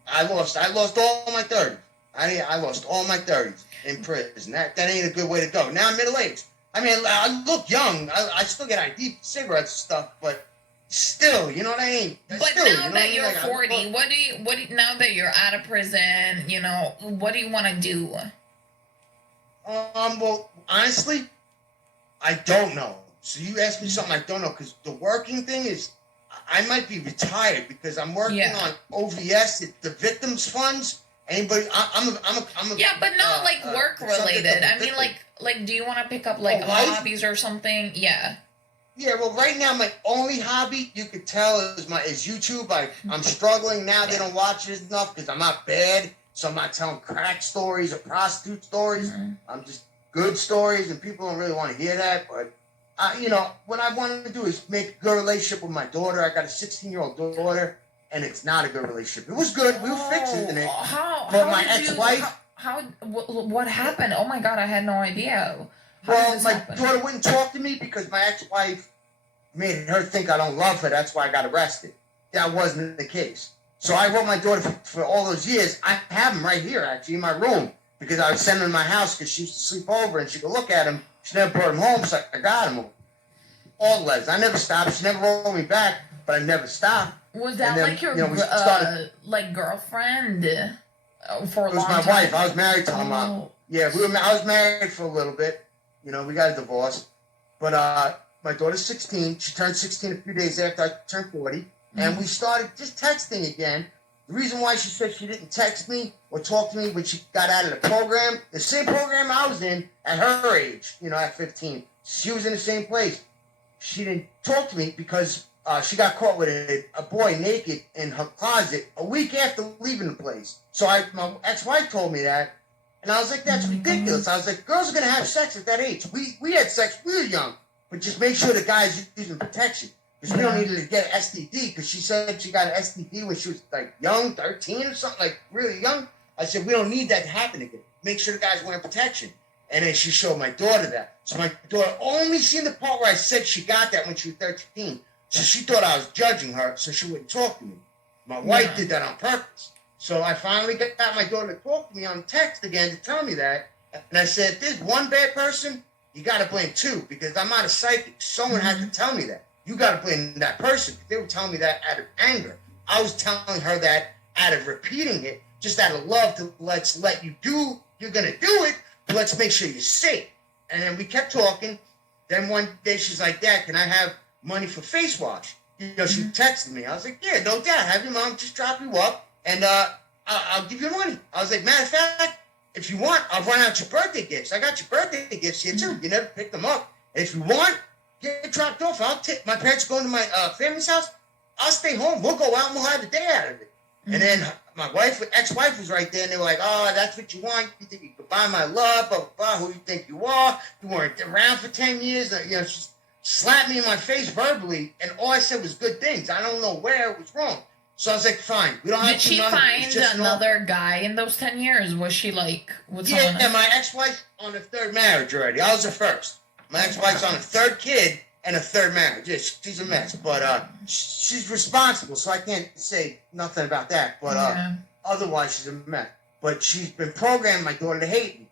I lost all my 30s. I lost all my 30s in prison. That ain't a good way to go. Now I'm middle-aged. I mean, I look young. I still get ID, cigarettes and stuff, but still, you know what I mean? But now that you're 40, what do you, now that you're out of prison, you know, what do you want to do? Well, honestly, I don't know. So you asked me something I don't know, because the working thing is, I might be retired because I'm working on OVS, the victims funds. Anybody? I'm a yeah, but not like work related. I mean, like, do you want to pick up like hobbies or something? Yeah. Yeah, well, right now my only hobby you could tell is YouTube. I'm struggling now. They don't watch it enough because I'm not bad, so I'm not telling crack stories or prostitute stories. I'm just good stories, and people don't really want to hear that. But you know, what I wanted to do is make a good relationship with my daughter. I got a 16-year-old daughter, and it's not a good relationship. It was good. We were fixing it. But my ex-wife. What happened? Oh my God, I had no idea. Well, my daughter wouldn't talk to me because my ex-wife made her think I don't love her. That's why I got arrested. That wasn't the case. So I wrote my daughter for all those years. I have them right here, actually, in my room, because I would send them in my house because she used to sleep over and she could look at them. She never brought them home, so I got them. All letters. I never stopped. She never wrote me back, but I never stopped. Was that like your like girlfriend for a long time? It was my wife. I was married to her. Yeah, I was married for a little bit. You know, we got a divorce. But my daughter's 16. She turned 16 a few days after I turned 40. And we started just texting again. The reason why she said she didn't text me or talk to me when she got out of the program, the same program I was in at her age, you know, at 15. She was in the same place. She didn't talk to me because she got caught with a boy naked in her closet a week after leaving the place. So my ex-wife told me that. And I was like, that's ridiculous. I was like, girls are going to have sex at that age. We had sex, we were young. But just make sure the guy's using protection. Because we don't need to get an STD. Because she said she got an STD when she was like young, 13 or something, like really young. I said, we don't need that to happen again. Make sure the guy's wearing protection. And then she showed my daughter that. So my daughter only seen the part where I said she got that when she was 13. So she thought I was judging her, so she wouldn't talk to me. My wife did that on purpose. So I finally got my daughter to talk to me on text again to tell me that. And I said, if there's one bad person, you got to blame two, because I'm not a psychic. Someone had to tell me that. You got to blame that person. They were telling me that out of anger. I was telling her that out of repeating it, just out of love to let's let you do, you're going to do it, but let's make sure you're safe. And then we kept talking. Then one day she's like, Dad, can I have money for face wash? You know, she texted me. I was like, yeah, no doubt. Have your mom just drop you up, and I'll give you money. I was like, matter of fact, if you want, I'll run out your birthday gifts. I got your birthday gifts here, too. You never picked them up. And if you want, get it dropped off. I'll take my parents going to my family's house. I'll stay home. We'll go out and we'll have a day out of it. And then my ex-wife was right there, and they were like, oh, that's what you want? You think you could buy my love, blah, blah, blah. Who you think you are? You weren't around for 10 years. You know, she slapped me in my face verbally, and all I said was good things. I don't know where it was wrong. So I was like, fine. We don't have Did she find another guy in those 10 years? Was she like with someone else? Yeah, my ex-wife on a third marriage already. I was the first. My ex-wife's on a third kid and a third marriage. Yeah, she's a mess. But she's responsible, so I can't say nothing about that. But otherwise, she's a mess. But she's been programming my daughter to hate me.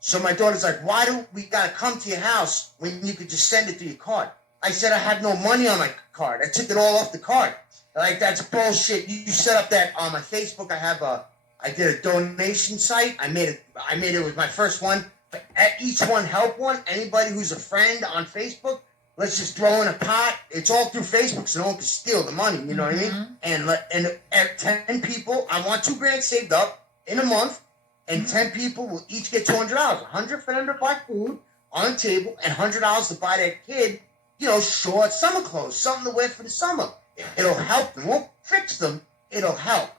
So my daughter's like, why do we got to come to your house when you could just send it through your card? I said I have no money on my card. I took it all off the card. Like, that's bullshit. You set up that on my Facebook. I did a donation site. I made it was my first one. But at each one, help one. Anybody who's a friend on Facebook, let's just throw in a pot. It's all through Facebook, so no one can steal the money. You know what I mean? And at 10 people, I want $2,000 saved up in a month, and 10 people will each get $200. $100 for them to buy food on the table, and $100 to buy their kid, you know, short summer clothes, something to wear for the summer. It'll help them. Won't fix them. It'll help.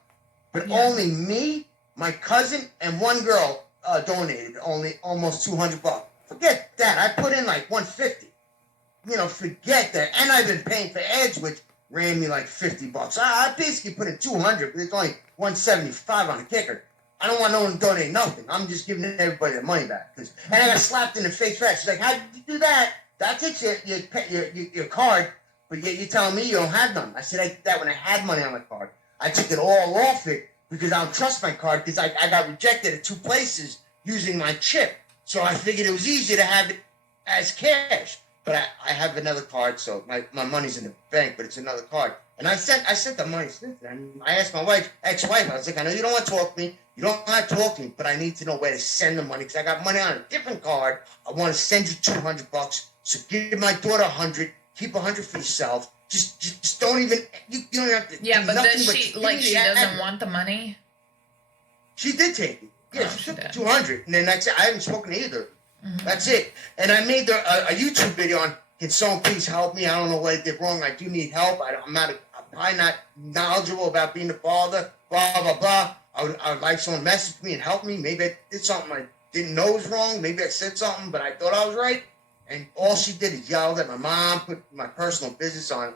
But only me, my cousin, and one girl donated only almost $200. Forget that. I put in like $150. You know, forget that. And I've been paying for ads, which ran me like $50. I basically put in $200, but it's only $175 on the kicker. I don't want no one to donate nothing. I'm just giving everybody their money back. And I got slapped in the face for that. She's like, how did you do that? That takes your card. But yet you're telling me you don't have none. I said I did that when I had money on my card. I took it all off it because I don't trust my card because I got rejected at 2 places using my chip. So I figured it was easier to have it as cash. But I have another card, so my money's in the bank, but it's another card. And I sent the money since then. I asked my ex-wife, I was like, I know you don't want to talk to me. You don't want to talk to me, but I need to know where to send the money because I got money on a different card. I want to send you $200. So give my daughter $100. Keep $100 for yourself. Just don't even. You don't have to. Yeah, do but nothing does she she doesn't want the money? She did take it. Yeah, she took $200, and then that's it. I haven't spoken to either. That's it. And I made a YouTube video on, can someone please help me? I don't know what I did wrong. I do need help. I'm probably not knowledgeable about being a father. Blah blah blah. I would like someone to message me and help me. Maybe I did something I didn't know was wrong. Maybe I said something, but I thought I was right. And all she did is yell at my mom, put my personal business on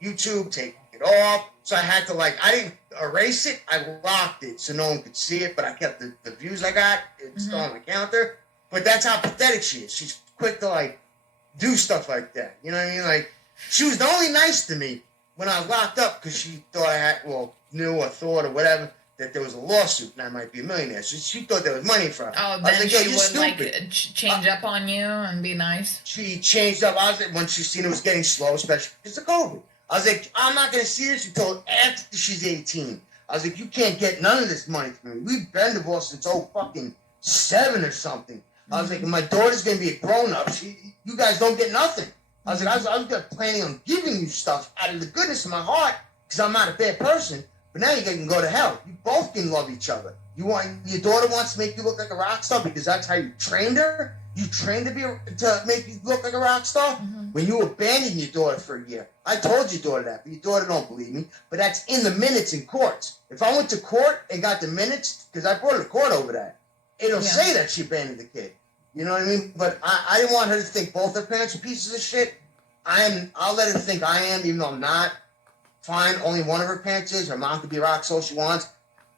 YouTube, take it off. So I had to I didn't erase it. I locked it so no one could see it, but I kept the views I got. It's still on the counter. But that's how pathetic she is. She's quick to do stuff like that. You know what I mean? She was only nice to me when I was locked up because she thought knew or thought or whatever that there was a lawsuit and I might be a millionaire. So she thought there was money for her. Oh, then she would change up on you and be nice? She changed up. When she seen it was getting slow, especially because of COVID. I was like, I'm not going to see her until after she's 18. I was like, you can't get none of this money from me. We've been divorced since fucking 7 or something. I was like, my daughter's going to be a grown-up. You guys don't get nothing. I was like, I was planning on giving you stuff out of the goodness of my heart because I'm not a bad person. But now you can go to hell. You both can love each other. Your daughter wants to make you look like a rock star because that's how you trained her. You trained to make you look like a rock star. When you abandoned your daughter for a year, I told your daughter that, but your daughter don't believe me. But that's in the minutes in courts. If I went to court and got the minutes, because I brought her to court over that, it'll say that she abandoned the kid. You know what I mean? But I didn't want her to think both her parents are pieces of shit. I'll let her think I am, even though I'm not. Fine, only one of her parents is. Her mom could be rock all she wants.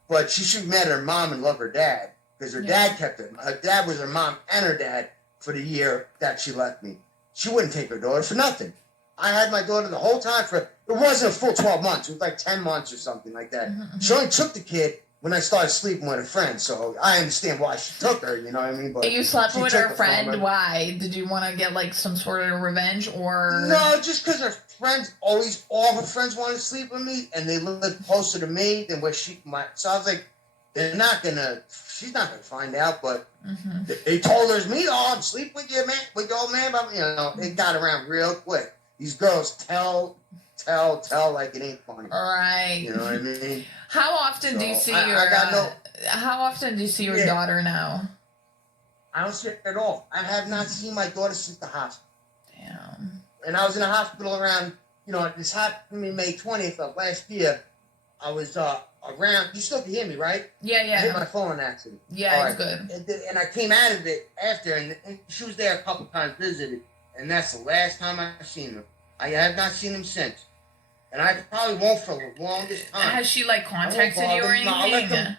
But she should be mad at her mom and love her dad. Because her dad kept her. Her dad was her mom and her dad for the year that she left me. She wouldn't take her daughter for nothing. I had my daughter the whole time it wasn't a full 12 months. It was like 10 months or something like that. She only took the kid when I started sleeping with her friend. So I understand why she took her, you know what I mean? But you slept with her friend? Why? Did you want to get some sort of revenge or? No, just because her friends all her friends wanted to sleep with me and they lived closer to me than where so I was like, she's not gonna find out, but they told her it's me. Oh, I'm sleeping with your man, with your old man. But, it got around real quick. These girls tell like it ain't funny. Right. You know what I mean? How often do you see how often do you see your daughter now? I don't see her at all. I have not seen my daughter since the hospital. Damn. And I was in the hospital around, this happened to me May 20th of last year. I was around. You still can hear me, right? Yeah. I hit my phone accident. Yeah, it's good. And I came out of it after, and she was there a couple times, visited, and that's the last time I've seen her. I have not seen him since. And I probably won't for the longest time. Has she, contacted you or anything?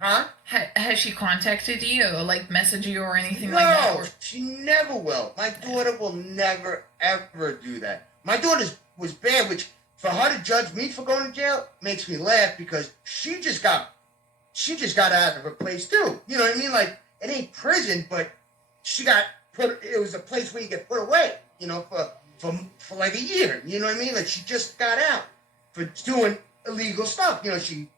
Huh? Has she contacted you, messaged you or anything like that? No, she never will. My daughter will never, ever do that. My daughter was bad, which for her to judge me for going to jail makes me laugh because she just got out of her place too. You know what I mean? It ain't prison, but she got it was a place where you get put away, for like a year. You know what I mean? She just got out for doing illegal stuff. She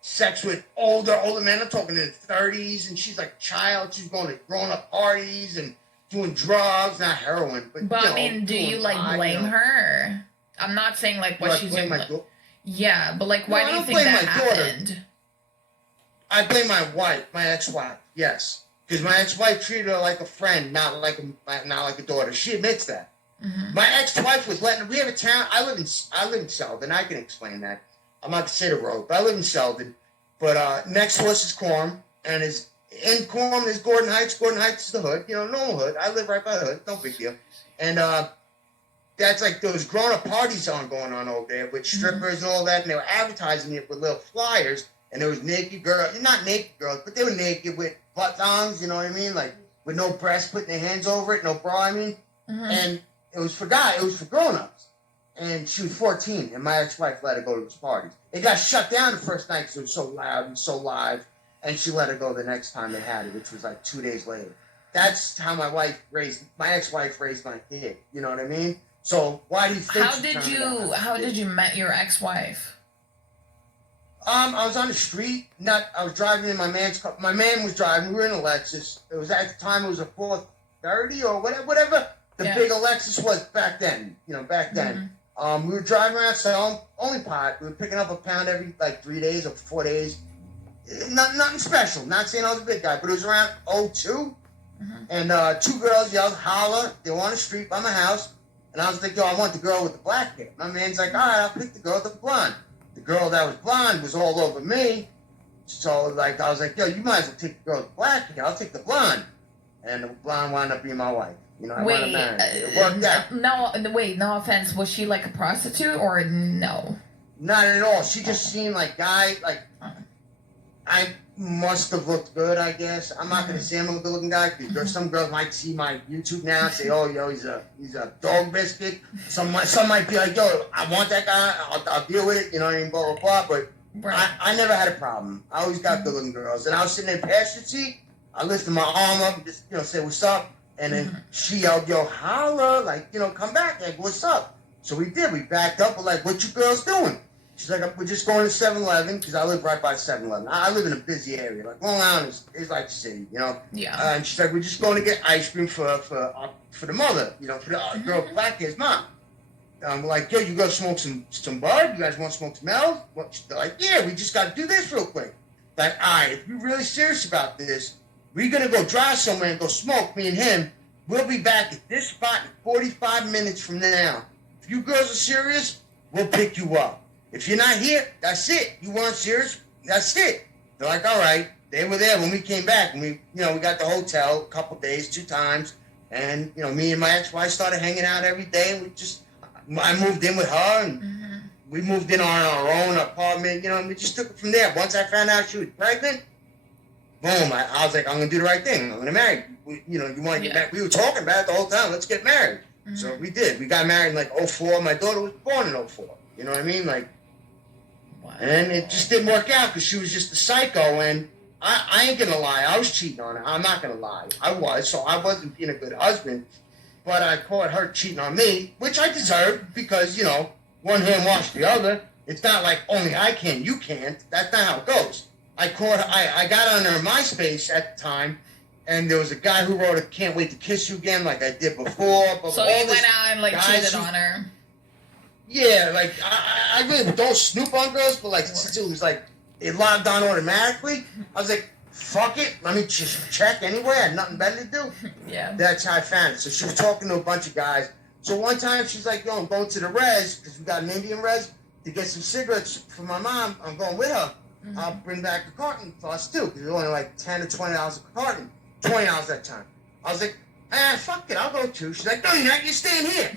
sex with older men. I'm talking in the 30s, and she's like a child. She's going to grown-up parties and doing drugs, not heroin. But I mean, do you blame her? I'm not saying what she's doing. Yeah, but why do you think that happened? Daughter. I blame my wife, my ex-wife. Yes, because my ex-wife treated her like a friend, not like a daughter. She admits that. Mm-hmm. My ex-wife was letting. We have a town. I live in Selden. I can explain that. I'm not consider road, but I live in Selden. But next to us is Quorum, and in Quorum is Gordon Heights. Gordon Heights is the hood, normal hood. I live right by the hood, no big deal. And that's those grown-up parties going on over there with strippers and all that, and they were advertising it with little flyers, and there was naked girls, not naked girls, but they were naked with butt thongs, you know what I mean, with no breasts, putting their hands over it, no bra, I mean, and it was for grown-ups. And she was 14, and my ex-wife let her go to those parties. It got shut down the first night because it was so loud and so live, and she let her go the next time they had it, which was 2 days later. That's how my ex-wife raised my kid. You know what I mean? So why do you think? How did you met your ex-wife? I was on the street. I was driving in my man's car. My man was driving. We were in a Lexus. It was at the time. It was a 430 or whatever the big Lexus was back then. Back then. We were driving around selling only pot. We were picking up a pound every 3 days or 4 days. Nothing special. Not saying I was a big guy, but it was around 02. And two girls yelled, holler. They were on the street by my house. And I was like, yo, I want the girl with the black hair. My man's like, all right, I'll pick the girl with the blonde. The girl that was blonde was all over me. So, I was like, yo, you might as well take the girl with the black hair. I'll take the blonde. And the blonde wound up being my wife. I wound up marrying her. It worked out. No offense. Was she a prostitute or no? Not at all. She just seemed I must have looked good, I guess. I'm not going to say I'm a good-looking guy because some girls might see my YouTube now and say, oh, yo, he's a dog biscuit. Some might be like, yo, I want that guy. I'll deal with it. You know what I mean? Blah, blah, blah. But I never had a problem. I always got good-looking girls. And I was sitting in the passenger seat. I lifted my arm up and just, say, what's up? And then she yelled, yo, holla, come back. What's up? So we did. We backed up. We're like, what you girls doing? She's like, we're just going to 7-Eleven because I live right by 7-Eleven. I live in a busy area. Long Island is like the city, Yeah. And she's like, we're just going to get ice cream for the mother, for the girl with black hair's mom. We're like, yo, you go smoke some bud? You guys want to smoke some L's? They're like, yeah, we just got to do this real quick. All right, if you're really serious about this, we're going to go drive somewhere and go smoke, me and him. We'll be back at this spot in 45 minutes from now. If you girls are serious, we'll pick you up. If you're not here, that's it. You weren't serious, that's it. They're like, all right. They were there when we came back. And we got the hotel a couple days, 2 times. And, me and my ex-wife started hanging out every day. And I moved in with her. And we moved in on our own apartment, and we just took it from there. Once I found out she was pregnant, boom, I was like, I'm going to do the right thing. I'm going to marry you. You want to get married. We were talking about it the whole time. Let's get married. So we did. We got married in 04. My daughter was born in 04. You know what I mean? Wow. And it just didn't work out because she was just a psycho. And I ain't going to lie. I was cheating on her. I'm not going to lie. I was. So I wasn't being a good husband. But I caught her cheating on me, which I deserved because, one hand washed the other. It's not like only I can, you can't. That's not how it goes. I got on her MySpace at the time, and there was a guy who wrote a "Can't wait to kiss you again" like I did before. But so you went out and like cheated on her. Yeah, like I really don't snoop on girls, but like since it was like it logged on automatically, I was like, fuck it, let me just check anyway. I had nothing better to do. Yeah. That's how I found it. So she was talking to a bunch of guys. So one time she's like, yo, I'm going to the res, because we got an Indian res, to get some cigarettes for my mom. I'm going with her. Mm-hmm. I'll bring back a carton for us too, because it was only like $10 or $20 a carton. $20 that time. I was like, fuck it, I'll go too. She's like, no, you're not, you're staying here.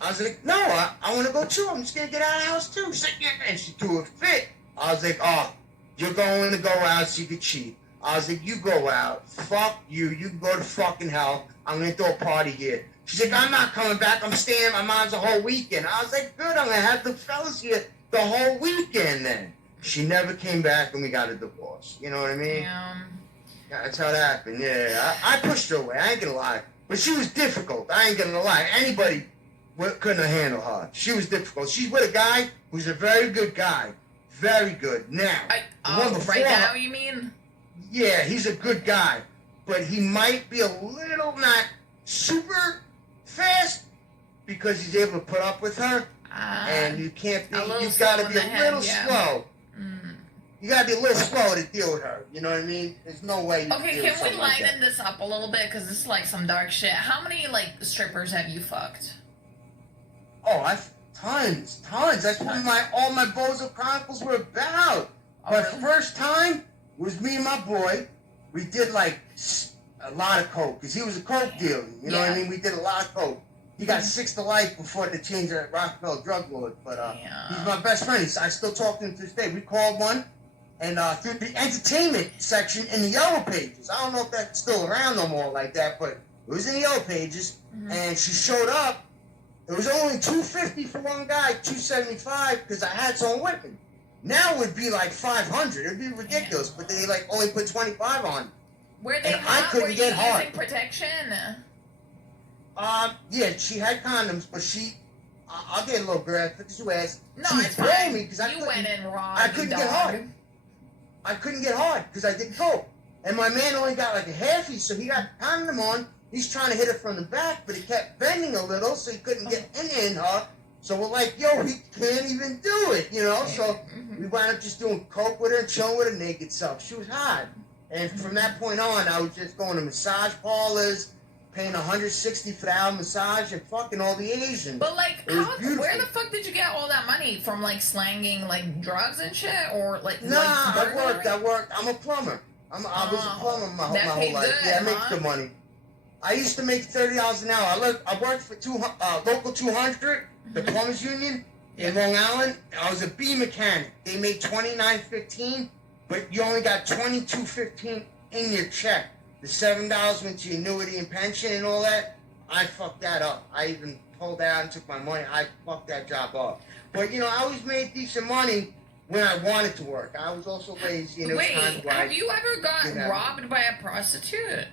I was like, no, I want to go too. I'm just going to get out of the house too. She's like, yeah. And she threw a fit. I was like, oh, you're going to go out so you can cheat. I was like, you go out. Fuck you. You can go to fucking hell. I'm going to throw a party here. She's like, I'm not coming back. I'm staying at my mom's the whole weekend. I was like, good. I'm going to have the fellas here the whole weekend then. She never came back and we got a divorce. You know what I mean? Yeah. That's how it happened. Yeah. I pushed her away. I ain't going to lie. But she was difficult. I ain't going to lie. Anybody couldn't handle her. She was difficult. She's with a guy who's a very good guy. Very good. Now. Right now, you mean? Yeah, he's a good guy. But he might be a little not super fast because he's able to put up with her. And you can't be, you've got to be a little slow. You got to be a little slow to deal with her. You know what I mean? There's no way you can deal with can we lighten like this up a little bit? Because this is like some dark shit. How many like strippers have you fucked? Oh, tons. That's what all my Bozo Chronicles were about. My first time was me and my boy. We did like a lot of coke because he was a coke dealer. You know what I mean? We did a lot of coke. He got 6 to life before they changed the Rockefeller drug lord. But he's my best friend. I still talk to him to this day. We called one, and through the entertainment section in the Yellow Pages. I don't know if that's still around no more like that, but it was in the Yellow Pages. And she showed up. It was only $250 for one guy, $275 because I had someone with me. Now it would be like $500. It'd be ridiculous, but they like only put $25 on. Were they hot? Were you using protection? Yeah, she had condoms, but I'll get a little graphic because you asked. No, she it's fine. Me because you went in wrong. I couldn't get hard. I couldn't get hard because I did coke. And my man only got like a halfie, so he got condom on. He's trying to hit her from the back, but he kept bending a little, so he couldn't get in her. So we're like, yo, he can't even do it, you know? So we wound up just doing coke with her and chilling with her naked self. She was hot. And from that point on, I was just going to massage parlors, paying $160 for the hour massage, and fucking all the Asians. But like, where the fuck did you get all that money from? Like slanging like drugs and shit, or like? Nah, I worked. I'm a plumber. I was a plumber my whole life. Yeah, I make good money. I used to make $30 an hour. I worked for local 200, the plumbers union in Long Island. I was a bee mechanic. They made $29.15, but you only got $22.15 in your check. The $7 went to your annuity and pension and all that. I fucked that up. I even pulled out and took my money. I fucked that job up. But I always made decent money when I wanted to work. I was also lazy. Wait, have you ever gotten robbed by a prostitute?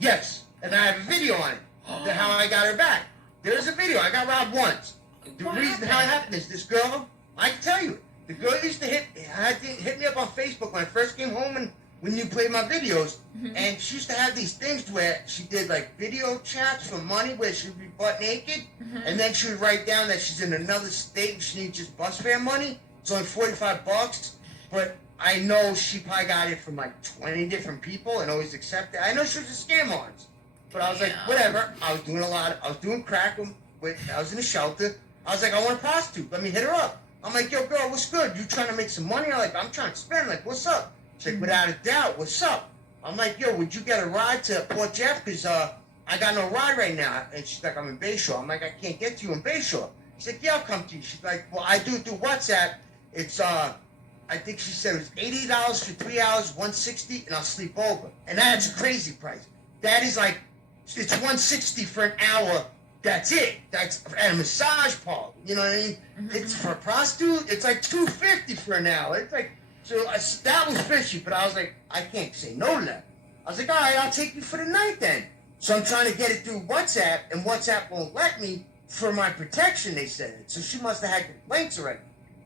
Yes, and I have a video on it. How I got her back. There's a video. I got robbed once. The reason how it happened is this girl, I can tell you, the girl used to hit me up on Facebook when I first came home and when you played my videos, and she used to have these things where she did like video chats for money where she would be butt naked, and then she would write down that she's in another state and she needs just bus fare money. It's only $45, but I know she probably got it from like 20 different people and always accepted. I know she was a scam artist, but I was like, whatever. I was doing crack. I was in a shelter. I was like, I want a prostitute. Let me hit her up. I'm like, yo, girl, what's good? You trying to make some money? I'm trying to spend. Like, what's up? She's like, without a doubt, what's up? I'm like, yo, would you get a ride to Port Jeff? Because I got no ride right now. And she's like, I'm in Bayshore. I'm like, I can't get to you in Bayshore. She's like, yeah, I'll come to you. She's like, well, I do WhatsApp. It's, I think she said it was $80 for 3 hours, $160, and I'll sleep over. And that's a crazy price. That is like, it's $160 for an hour. That's it. That's at a massage parlor. You know what I mean? It's for a prostitute. It's like $250 for an hour. It's like, so that was fishy, but I was like, I can't say no to that. I was like, all right, I'll take you for the night then. So I'm trying to get it through WhatsApp, and WhatsApp won't let me for my protection, they said. So she must have had complaints already.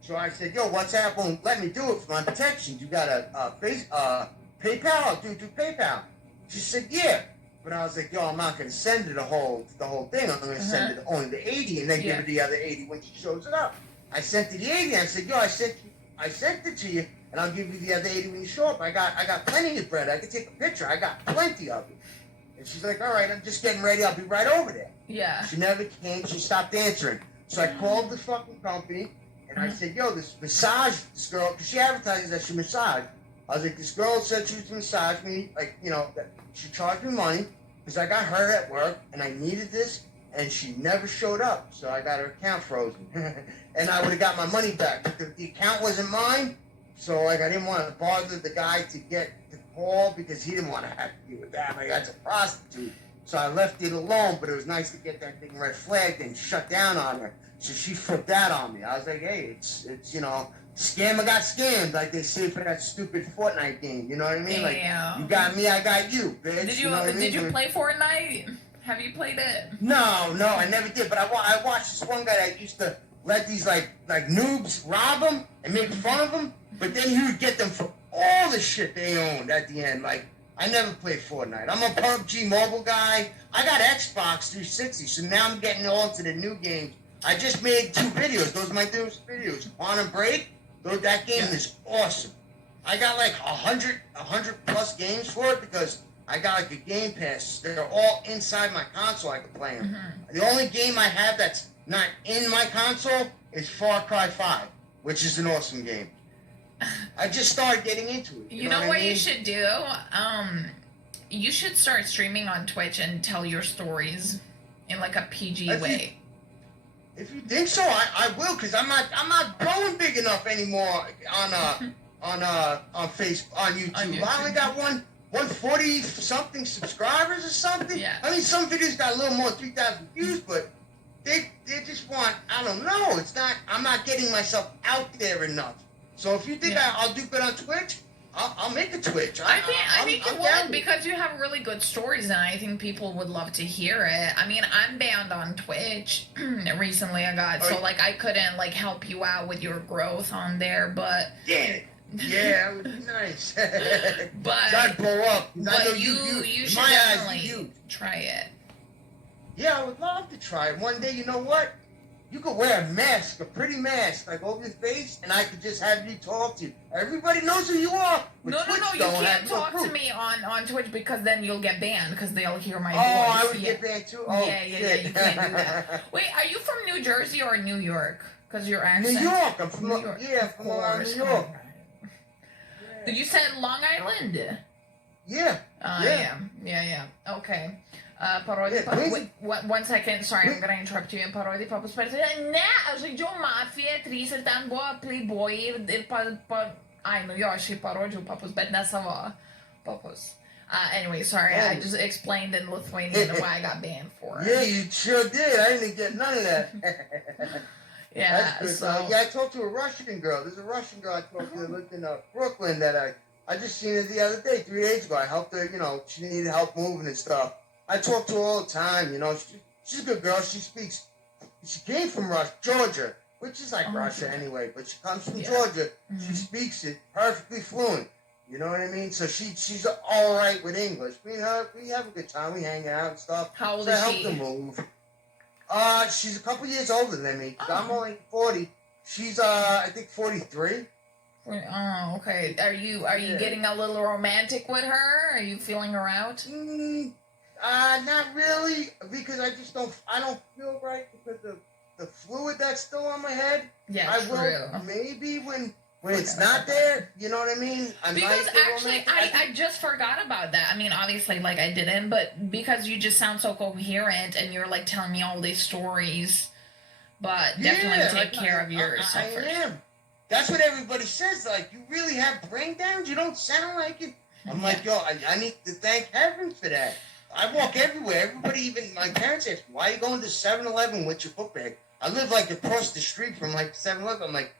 So I said, yo, WhatsApp won't let me do it for my protection. You got a PayPal? I'll do PayPal. She said, yeah. But I was like, yo, I'm not going to send her the whole thing. I'm going to send her only the 80 and then give her the other 80 when she shows it up. I sent her the 80. I said, yo, I sent it to you, and I'll give you the other 80 when you show up. I got plenty of bread. I can take a picture. I got plenty of it. And she's like, all right, I'm just getting ready. I'll be right over there. Yeah. She never came. She stopped answering. So I called the fucking company, and I said, yo, this girl, because she advertises that she massage. I was like, this girl said she was to massage me, like, you know, that she charged me money because I got hurt at work, and I needed this, and she never showed up. So I got her account frozen. And I would have got my money back. But the account wasn't mine, so like I didn't want to bother the guy to get the call because he didn't want to have to deal with that. Like, that's a prostitute. So I left it alone, but it was nice to get that thing red flagged and shut down on her. So she flipped that on me. I was like, hey, it's you know, scammer got scammed, like they say for that stupid Fortnite game. You know what I mean? Like, you got me, I got you, bitch. Did you, did you play Fortnite? Have you played it? No, I never did. But I watched this one guy that used to let these like noobs rob him and make fun of him, but then he would get them for all the shit they owned at the end. Like, I never played Fortnite. I'm a PUBG mobile guy. I got Xbox 360, so now I'm getting all into the new games. I just made 2 videos. Those are my newest videos. Quantum Break. That game is awesome. I got like 100 plus games for it because I got like a Game Pass. They're all inside my console. I can play them. The only game I have that's not in my console is Far Cry 5, which is an awesome game. I just started getting into it. You know what you should do? You should start streaming on Twitch and tell your stories in like a PG way. If you think so, I will, because I'm not growing big enough anymore on Facebook, on YouTube. I only got 140 something subscribers or something. Yeah. I mean, some videos got a little more than 3,000 views, but they just want, I don't know. It's not. I'm not getting myself out there enough. So if you think I'll do good on Twitch, I'll make a Twitch. I think you would, because you have really good stories, and I think people would love to hear it. I mean, I'm banned on Twitch recently. So like I couldn't like help you out with your growth on there, but yeah, it would be nice. But I'd blow up. But you should definitely try it. Yeah, I would love to try it one day. You know what? You could wear a mask, a pretty mask, like over your face, and I could just have you talk to you. Everybody knows who you are. No, you can't talk to me on Twitch because then you'll get banned because they'll hear my voice. Oh, I would get banned too? Oh, yeah, you can't do that. Wait, are you from New Jersey or New York? Because your accent. New York. I'm from New York. Yeah, from New York. Did you say Long Island? Yeah. Yeah. Okay. Parodi, one second, sorry, I'm gonna interrupt you. Parodi, Papo spera. Ne, že Joe Mafia, 30 boa Playboy, ai, no još je parođu Papus, bet ne samo Papus. Anyway, sorry, I just explained in Lithuanian why I got banned for it. Yeah, you sure did. I didn't get none of that. Yeah, so... I talked to a Russian girl. There's a Russian girl I talked to that lived in Brooklyn that I just seen her the other day, 3 days ago. I helped her, you know, she needed help moving and stuff. I talk to her all the time, you know. She's a good girl. She came from Georgia, which is like Russia anyway, but she comes from Georgia. She speaks it perfectly fluent. You know what I mean? So she's all right with English. We have a good time. We hang out and stuff. How old is she? I helped her move. She's a couple years older than me. I'm only 40. She's I think 43. Oh, okay. Are you getting a little romantic with her? Are you feeling her out? Not really, because I don't feel right because of the fluid that's still on my head. Yeah, I true. will maybe when it's not there, you know what I mean? Because actually, I just forgot about that. I mean, obviously, like, I didn't, but because you just sound so coherent and you're, like, telling me all these stories, but definitely take care of yourself first. I am. That's what everybody says. Like, you really have brain damage? You don't sound like it. I'm like, yo, I need to thank heaven for that. I walk everywhere. Everybody, even my parents ask, why are you going to 7-Eleven with your book bag? I live, like, across the street from, like, 7-Eleven. I'm like,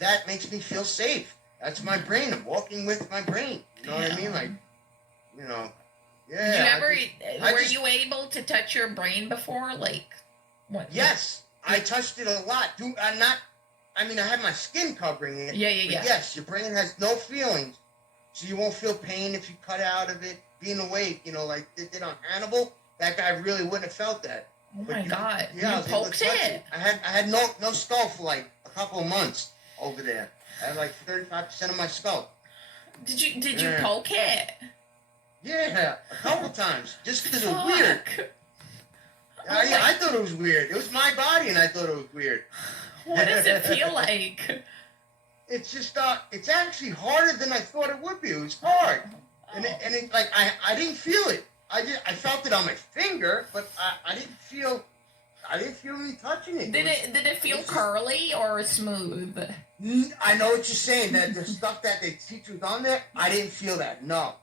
that makes me feel safe. That's my brain. I'm walking with my brain. You know what I mean? Like, you know, yeah. Were you able to touch your brain before? Like, what? Yes. I touched it a lot. I mean, I had my skin covering it. Yeah. But yes, your brain has no feelings, so you won't feel pain if you cut out of it. Being awake, like they did on Hannibal, that guy really wouldn't have felt that. Oh my God! Yeah, you poked it. I had no skull for like a couple of months over there. I had like 35% of my skull. Did you poke it? Yeah, a couple times, just because it was weird. Yeah, I thought it was weird. It was my body, and I thought it was weird. What does it feel like? It's just, it's actually harder than I thought it would be. It was hard, and it like I didn't feel it. I felt it on my finger, but I didn't feel me touching it. Did it feel curly or smooth? I know what you're saying. That the stuff that they teach you on there, I didn't feel that. No.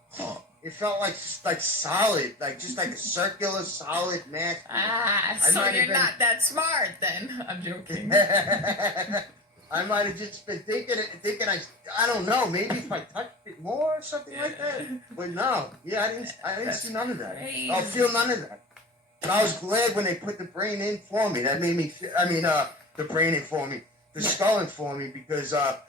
It felt like solid, like just like a circular, solid mass. So you're not that smart then. I'm joking. I might have just been thinking I don't know, maybe if I touched it more or something like that. But no, I didn't see none of that. Crazy. I'll feel none of that. But I was glad when they put the brain in for me. That made me the brain in for me, the skull in for me, because I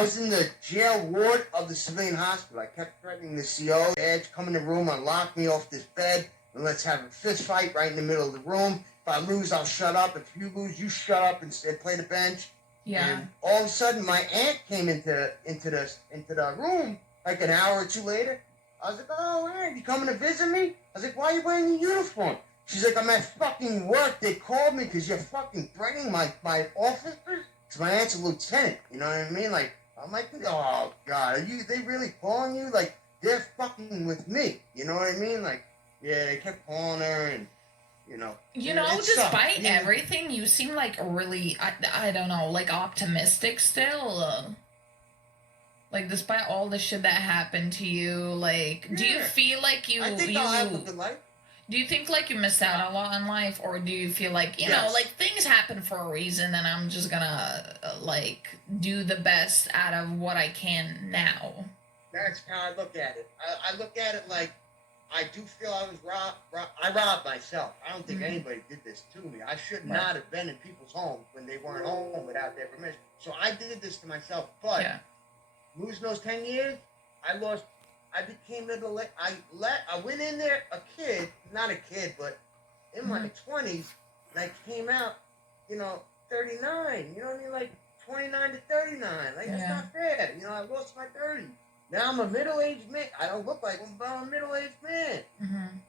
was in the jail ward of the civilian hospital. I kept threatening the CO, Edge, come in the room, unlock me off this bed, and let's have a fist fight right in the middle of the room. If I lose, I'll shut up. If you lose, you shut up and play the bench. Yeah. And all of a sudden, my aunt came into the room like an hour or two later. I was like, "Oh, Aunt, you coming to visit me?" I was like, "Why are you wearing your uniform?" She's like, "I'm at fucking work. They called me because you're fucking threatening my officers." Because my aunt's a lieutenant. You know what I mean? Like, I'm like, "Oh God, they really calling you? Like, they're fucking with me." You know what I mean? Like, yeah, they kept calling her and. Despite everything, you seem like really, I don't know, like optimistic still. Like, despite all the shit that happened to you, like, do you feel like I think I'll have a good life. Do you think like you missed out a lot in life, or do you feel like, you know, like things happen for a reason and I'm just gonna, like, do the best out of what I can now? That's how I look at it. I look at it like, I do feel I was I robbed myself. I don't think anybody did this to me. I should not have been in people's homes when they weren't home without their permission. So I did this to myself. But losing those 10 years, I became little. I went in there not a kid, but in my 20s, and I came out, 39. You know what I mean? Like 29 to 39. Like that's not fair. I lost my 30. Now I'm a middle-aged man. I don't look like one, but I'm a middle-aged man.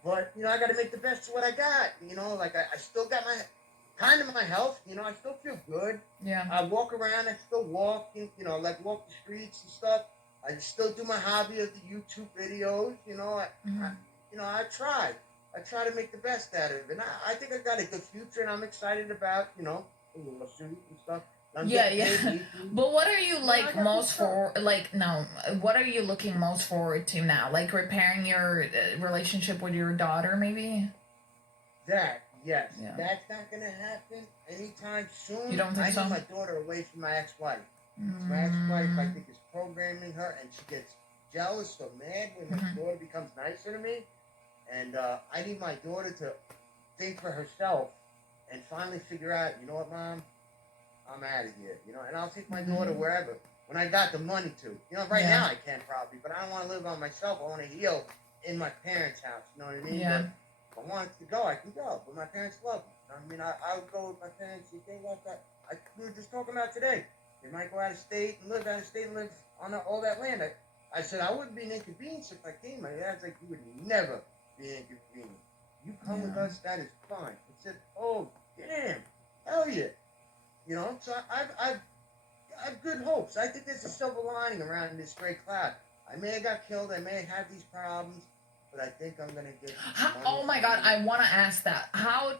But, I got to make the best of what I got. Like I still got my health. I still feel good. Yeah. I walk around. I still walk, like walk the streets and stuff. I still do my hobby of the YouTube videos. I try. I try to make the best out of it. And I think I got a good future, and I'm excited about, the lawsuit and stuff. But what are you what are you looking most forward to now? Like repairing your relationship with your daughter, maybe? Yes. Yeah. That's not going to happen anytime soon. You don't think so? I need my daughter away from my ex-wife. My ex-wife, I think, is programming her, and she gets jealous or mad when my daughter becomes nicer to me. And I need my daughter to think for herself and finally figure out, you know what, Mom? I'm out of here, and I'll take my daughter wherever when I got the money to. Right now I can probably, but I don't want to live on myself. I want to heal in my parents' house. You know what I mean? Yeah. But if I wanted to go, I can go. But my parents love me. You know what I mean? I would go with my parents if they love that. We were just talking about today. They might go out of state and live on all that land. I said I wouldn't be an inconvenience if I came. My dad's like, you would never be an inconvenience. You come with us, that is fine. I said, oh damn, hell yeah. So I have good hopes. I think there's a silver lining around this gray cloud. I may have got killed. I may have had these problems, but I think I'm gonna get. Oh my God! I want to ask that. How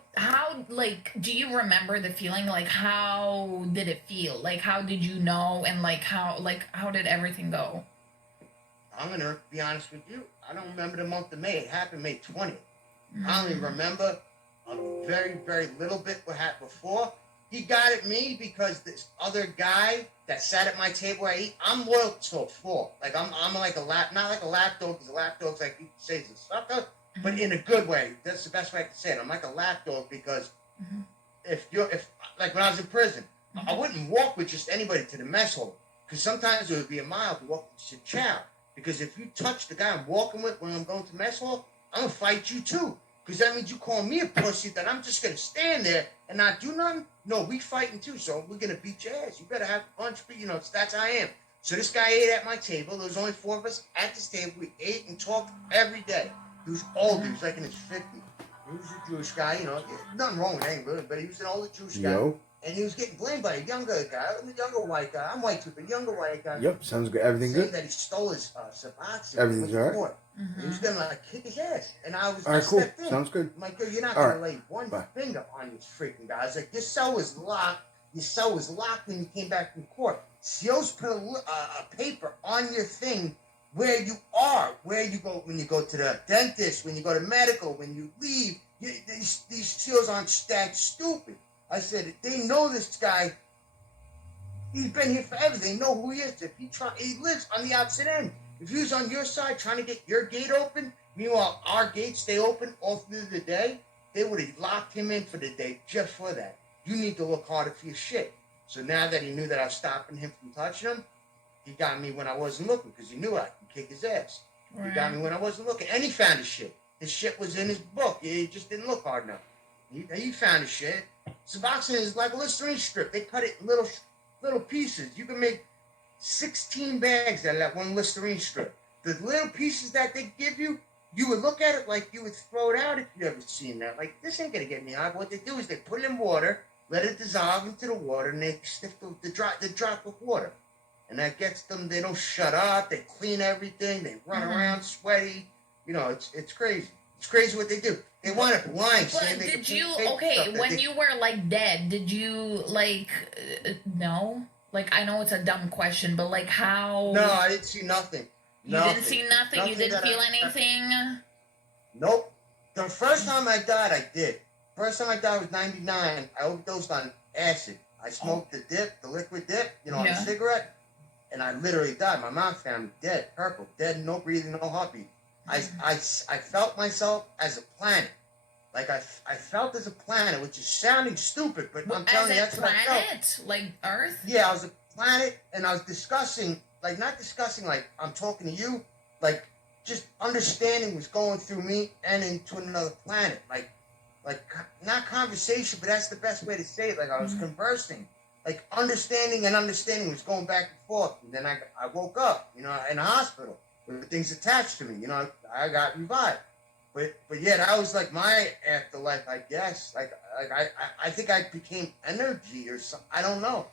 like do you remember the feeling? Like how did it feel? Like how did you know? And how did everything go? I'm gonna be honest with you. I don't remember the month of May. It happened May 20th. I only remember a very, very little bit what happened before. He got at me because this other guy that sat at my table where I eat, I'm loyal to a fault. Like I'm like not like a lapdog, because a lapdog's like you say is a sucker, but in a good way. That's the best way I can say it. I'm like a lapdog because if like when I was in prison, I wouldn't walk with just anybody to the mess hall, because sometimes it would be a mile to walk to chow. Because if you touch the guy I'm walking with when I'm going to mess hall, I'm gonna fight you too. Because that means you call me a pussy, that I'm just gonna stand there and not do nothing. No, we fighting too, so we're gonna beat your ass. You better have a bunch of, that's how I am. So this guy ate at my table. There was only 4 of us at this table. We ate and talked every day. He was old. He was like in his 50s. He was a Jewish guy, nothing wrong with anybody, but he was an older Jewish guy. Yo. And he was getting blamed by a younger guy, a younger white guy. I'm white too, but a younger white guy. Yep, sounds good. Everything saying good? that he stole his suboxone. Everything's all right? He was gonna kick his ass, and I All right, cool. stepped in. Sounds good. I'm like, you're not All gonna right. lay one Bye. finger on this freaking guy. I was like, your cell was locked. Your cell was locked when you came back from court. CO's put a paper on your thing where you are, where you go when you go to the dentist, when you go to medical, when you leave. These COs aren't that stupid. I said, they know this guy. He's been here forever. They know who he is. If he lives on the opposite end. If he was on your side trying to get your gate open, meanwhile our gates stay open all through the day, they would have locked him in for the day just for that. You need to look harder for your shit. So now that he knew that I was stopping him from touching him, he got me when I wasn't looking, because he knew I could kick his ass. Right. He got me when I wasn't looking. And he found his shit. His shit was in his book. He just didn't look hard enough. He found his shit. Suboxone is like a Listerine strip. They cut it in little pieces. You can make 16 bags out of that one Listerine strip. The little pieces that they give you, you would look at it like you would throw it out if you ever seen that. Like, this ain't gonna get me high. What they do is they put it in water, let it dissolve into the water, and they sniff the drop of water. And that gets them, they don't shut up, they clean everything, they run around sweaty. It's crazy. It's crazy what they do. They want it blind. But did you, when you were, like, dead, did you, like, no? Like, I know it's a dumb question, but, like, how? No, I didn't see nothing. You didn't see nothing? You didn't feel anything? Nope. The first time I died, I did. First time I died was 99. I overdosed on acid. I smoked the liquid dip, on a cigarette, and I literally died. My mom found me dead, purple, dead, no breathing, no heartbeat. I felt myself as a planet. Like, I felt as a planet, which is sounding stupid, but I'm telling you, that's what I felt. As a planet? Like Earth? Yeah, I was a planet, and I was discussing, like, not discussing like I'm talking to you, like, just understanding was going through me and into another planet. Like not conversation, but that's the best way to say it. Like, I was conversing. Like, understanding was going back and forth. And then I woke up, in a hospital with things attached to me. I got revived. But yeah, that was like my afterlife, I guess. I think I became energy or something. I don't know.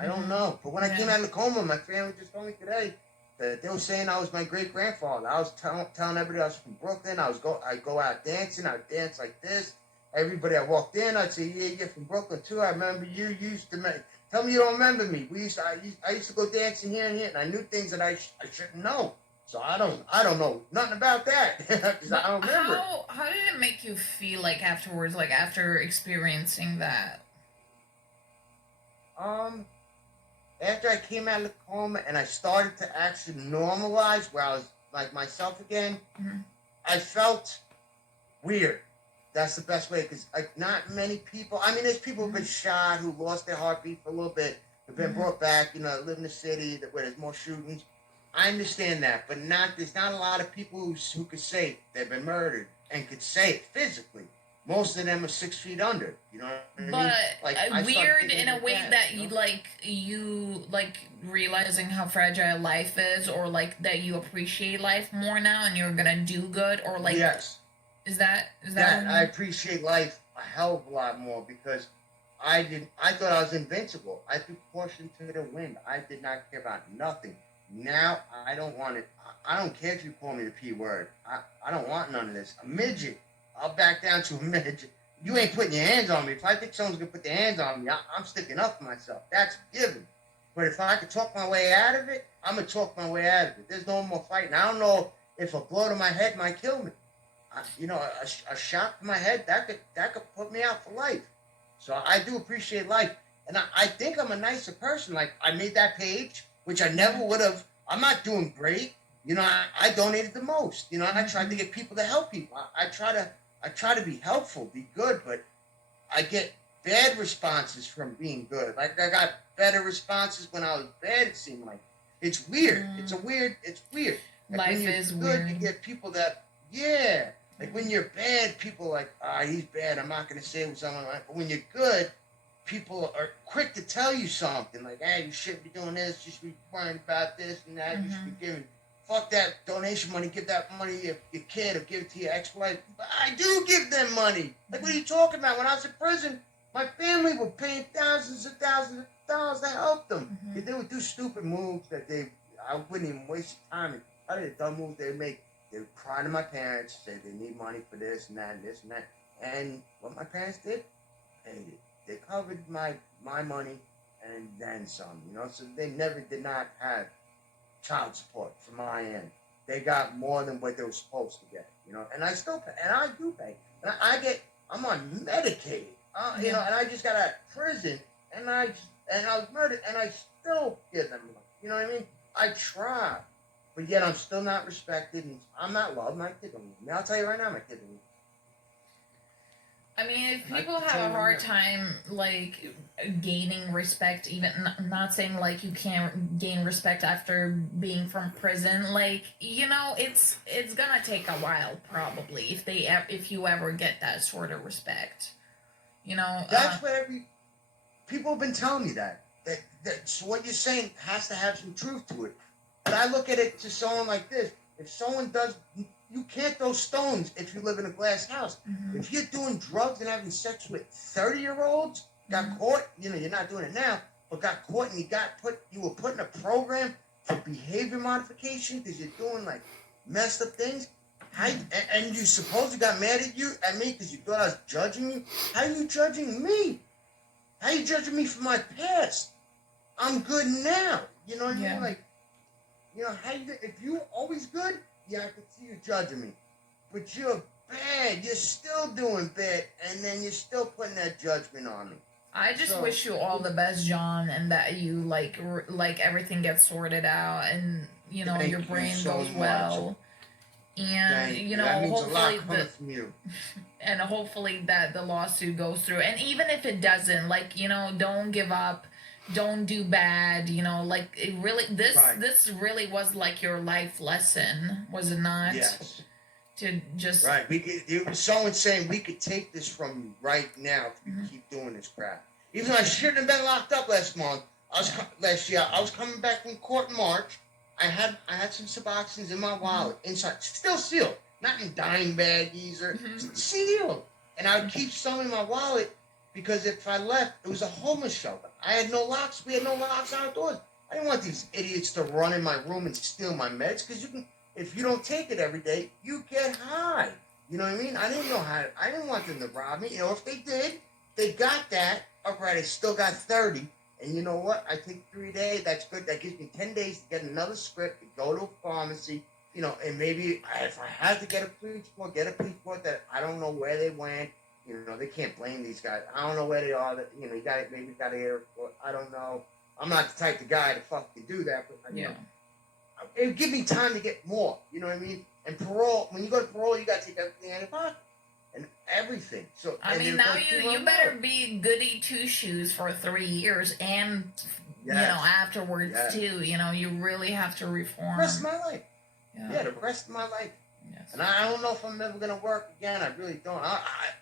I don't know. But when I came out of the coma, my family just told me today that they were saying I was my great grandfather. I was telling everybody I was from Brooklyn. I go out dancing. I would dance like this. Everybody I walked in, I'd say, yeah, you're from Brooklyn too. I remember you used to tell me you don't remember me. I used to go dancing here and here, and I knew things that I shouldn't know. So I don't know nothing about that because I don't remember. How did it make you feel, like, afterwards, like after experiencing that? After I came out of the coma and I started to actually normalize, where I was like myself again, I felt weird. That's the best way, because not many people. I mean, there's people who've been shot, who lost their heartbeat for a little bit, have been brought back. Live in the city where there's more shootings. I understand that, but there's not a lot of people who could say they've been murdered and could say it physically. Most of them are 6 feet under. You know what I mean? But like, weird in a way that you realizing how fragile life is, or like that you appreciate life more now and you're gonna do good, or like yes. Is that I appreciate life a hell of a lot more, because I thought I was invincible. I threw caution to the wind. I did not care about nothing. Now I don't want it. I don't care if you call me the P word. I don't want none of this. A midget. I'll back down to a midget. You ain't putting your hands on me. If I think someone's gonna put their hands on me, I'm sticking up for myself. That's given. But if I could talk my way out of it, I'm gonna talk my way out of it. There's no more fighting. I don't know if a blow to my head might kill me. A shot to my head, that could put me out for life. So I do appreciate life, and I think I'm a nicer person. Like, I made that page, which I never would have. I'm not doing great. I donated the most. And I tried to get people to help people. I try to be helpful, be good, but I get bad responses from being good. Like I got better responses when I was bad. It seemed like it's weird. It's weird. Like Life when you're is good, weird. you get people that yeah. Like when you're bad, people are like he's bad. I'm not gonna say it was someone like. But when you're good, people are quick to tell you something like, hey, you shouldn't be doing this. You should be worrying about this and that. You should be giving. Fuck that donation money. Give that money to your kid or give it to your ex-wife. But I do give them money. Like, what are you talking about? When I was in prison, my family were paying thousands of dollars to help them. If they would do stupid moves that I wouldn't even waste time. I did dumb moves they make. They would cry to my parents, say they need money for this and that and this and that. And what my parents did, they covered my money and then some. So they never did not have child support from my end. They got more than what they were supposed to get, and I still pay, and I do pay. And I'm on Medicaid, and I just got out of prison, and I was murdered, and I still give them money. You know what I mean? I try, but yet I'm still not respected, and I'm not loved. My kid don't love me. I'll tell you right now, my kid don't love me. I mean, if people have a hard time, like, gaining respect, even not saying, like, you can't gain respect after being from prison, like, it's gonna take a while, probably, if you ever get that sort of respect, That's what people have been telling me that so what you're saying has to have some truth to it. But I look at it to someone like this. If someone does... You can't throw stones if you live in a glass house. If you're doing drugs and having sex with 30-year-olds, got caught, you're not doing it now, but got caught and you were put in a program for behavior modification because you're doing like messed up things. And you supposedly got mad at me because you thought I was judging you. How are you judging me? How are you judging me for my past? I'm good now. You know what I mean? Like, if you always good, yeah, I can see you judging me. But you're bad. You're still doing bad. And then you're still putting that judgment on me. I just wish you all the best, John, and that you, like everything gets sorted out and, your brain goes well. And, that means hopefully a lot coming from you. And hopefully that the lawsuit goes through. And even if it doesn't, like, don't give up. Don't do bad, like it really this really was like your life lesson, was it not? Yes. To just someone saying we could take this from you right now if you keep doing this crap. Even though I shouldn't have been locked up last year. I was coming back from court in March. I had some Suboxones in my wallet inside, still sealed, not in dime baggies or sealed. And I would keep some in my wallet. Because if I left, it was a homeless shelter. I had no locks. We had no locks outdoors. I didn't want these idiots to run in my room and steal my meds. Because if you don't take it every day, you get high. You know what I mean? I didn't want them to rob me. If they did, they got that. All right, I still got 30. And you know what? I take 3 days. That's good. That gives me 10 days to get another script, to go to a pharmacy. And maybe if I had to get a police report, that I don't know where they went. They can't blame these guys. I don't know where they are. That you got to airport. I don't know. I'm not the type of guy to fucking do that. But it would give me time to get more. You know what I mean? And parole. When you go to parole, you got to take everything out of your pocket and everything. So I mean, now you better be goody two shoes for 3 years and afterwards too. You really have to reform. The rest of my life. Yeah, the rest of my life. Yes. And I don't know if I'm ever going to work again. I really don't.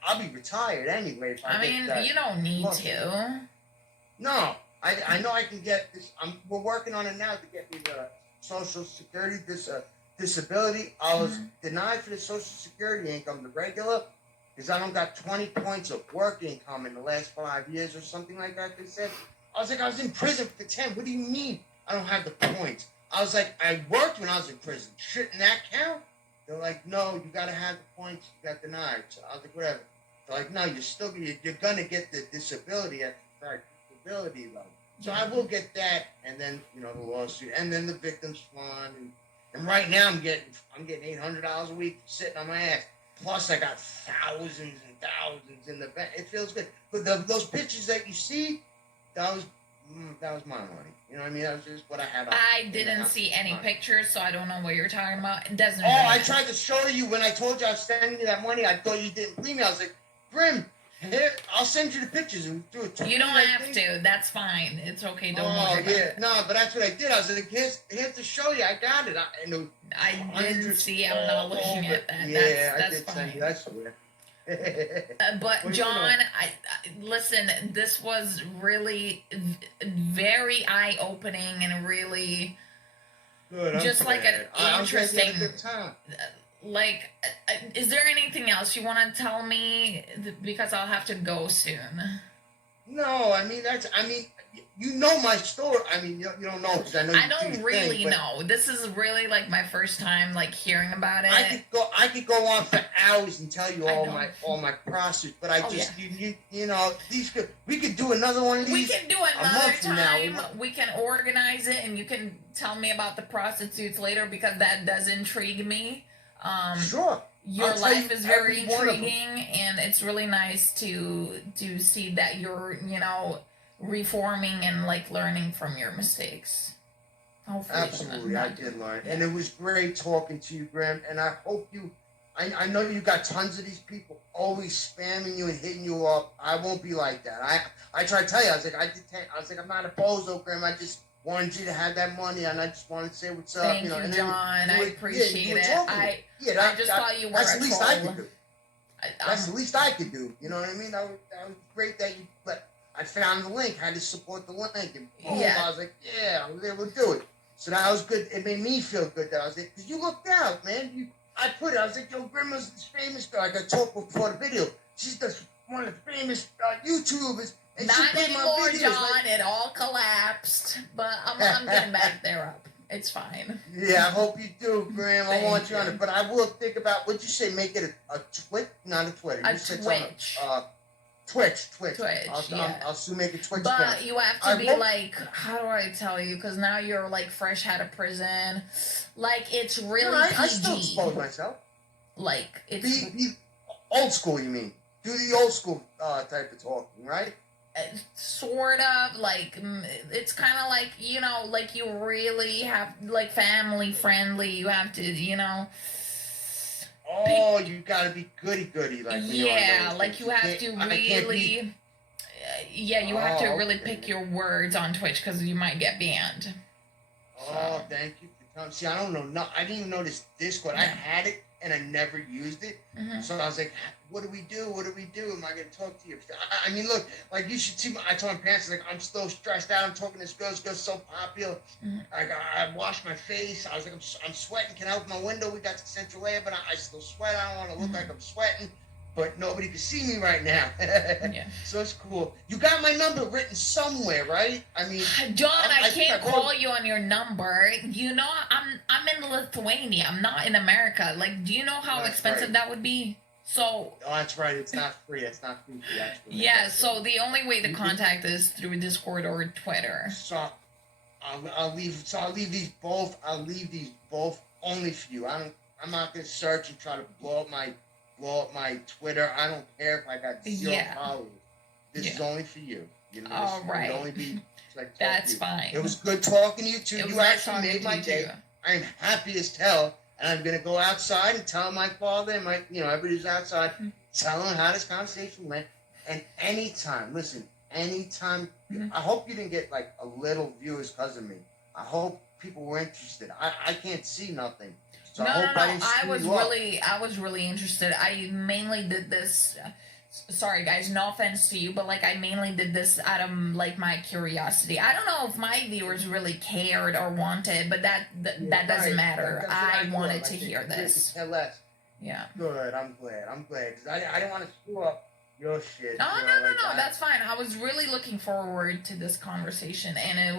I'll be retired anyway. You don't need to. No. I know I can get this. We're working on it now to get me the Social Security disability. I was denied for the Social Security income, the regular, because I don't got 20 points of work income in the last 5 years or something like that, they said. I was like, I was in prison for 10. What do you mean I don't have the points? I was like, I worked when I was in prison. Shouldn't that count? They're like, no, you got to have the points. You got denied. So I was like, whatever. They're like, no, you're going to get the disability at the disability level. So I will get that, and then, the lawsuit, and then the victim's fund. And right now I'm getting $800 a week sitting on my ass. Plus I got thousands and thousands in the bank. It feels good. But those pictures that you see, that was my money. You know what I mean? That was just what I had. I didn't see any pictures, so I don't know what you're talking about. It doesn't. I tried to show you when I told you I was sending you that money. I thought you didn't believe me. I was like, Grim, Here, I'll send you the pictures and do it. You don't have to. That's fine. It's okay. Don't worry about it. No, but that's what I did. I was like, here's to show you. I got it. I didn't see. I'm not looking at that. Yeah, that's I did fine. send you. I swear. But John, I listen. This was really very eye-opening and really Good, just like an interesting. A good time. Like, is there anything else you want to tell me? Because I'll have to go soon. No, I mean you know my story. I mean, you don't know because I know. I don't really know. This is really like my first time like hearing about it. I could go on for hours and tell you all my prostitutes, but I just you know we could do another one of these. We can do another time. We can organize it, and you can tell me about the prostitutes later because that does intrigue me. Sure. Your life is very intriguing, and it's really nice to see that you're, reforming and like learning from your mistakes. Hopefully. Absolutely, I did learn, and it was great talking to you, Graham. And I hope you. I know you got tons of these people always spamming you and hitting you up. I won't be like that. I try to tell you. I was like, I'm not a bozo, Graham. I just wanted you to have that money, and I just wanted to say what's up. Thank you, John. I appreciate it. I just thought you were that's a the least troll. I could do. That's the least I could do. You know what I mean? That was great that you. But I found the link. Had to support the link, and boom, I was like, yeah, I was able to do it. So that was good. It made me feel good that I was there because you looked out, man. I put it. I was like, yo, Grandma's this famous girl. I got talked before the video. She's one of the famous YouTubers. And not she anymore, my videos, John. It all collapsed, but I'm getting back there up. It's fine. Yeah, I hope you do, Graham. I want you on you. it, but I will think about. What'd you say? Make it a Twitch, not a Twitter. A Twitch. Twitch. I'll soon make a Twitch. But account. you have to be like, how do I tell you? Because now you're like fresh out of prison. Like it's really PG. I still expose myself. Like it's be old school. You mean do the old school type of talking, right? Sort of like it's kind of like like you really have like family friendly. You have to Oh, you gotta be goody like like you have to really you have to really pick your words on Twitch because you might get banned. Oh, thank you for telling. See, I don't know. No, I didn't even know this Discord. I had it and I never used it. Mm-hmm. So I was like, what do we do? Am I going to talk to you? I mean, look, like you should see, I told my parents, like, I'm so stressed out. I'm talking to this girl. This girl's so popular. Mm-hmm. I washed my face. I was like, I'm sweating. Can I open my window? We got to Central Air, but I still sweat. I don't want to look like I'm sweating. But nobody can see me right now. So it's cool. You got my number written somewhere, right? I mean, John, I can't call you on your number. I'm in Lithuania. I'm not in America. Like, do you know how expensive that would be? So. Oh, that's right. It's not free. It's not free. Yeah. So the only way to contact is through Discord or Twitter. So I'll leave. So I'll leave these both. Only for you. I'm not gonna search and try to blow up my Twitter. I don't care if I got 0 followers. This is only for you. All right. Only be that's fine. It was good talking to you too. You actually made my day. Too. I'm happy as hell, and I'm gonna go outside and tell my father and my, everybody's outside, tell them how this conversation went. And anytime, I hope you didn't get like a little viewers because of me. I hope people were interested. I can't see nothing. So No. I was really interested. I mainly did this. Sorry, guys. No offense to you, but like I mainly did this out of like my curiosity. I don't know if my viewers really cared or wanted, but that doesn't matter. I wanted to hear this. Yeah. Good. I'm glad. Because I didn't want to screw up your shit. No. That's fine. I was really looking forward to this conversation, and it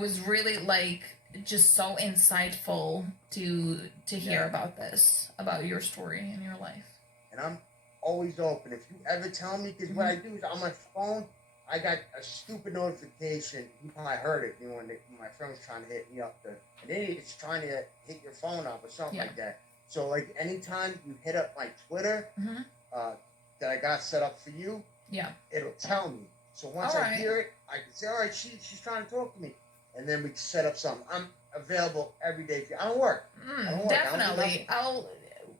was really like just so insightful to hear about this, about your story and your life. And I'm always open. If you ever tell me, because what I do is on my phone, I got a stupid notification. You probably heard it, when my friend was trying to hit me up. An idiot's trying to hit your phone up or something like that. So, like, anytime you hit up my Twitter that I got set up for you, it'll tell me. So once I hear it, I can say, all right, she's trying to talk to me. And then we can set up something. I'm available every day. I don't work. Definitely.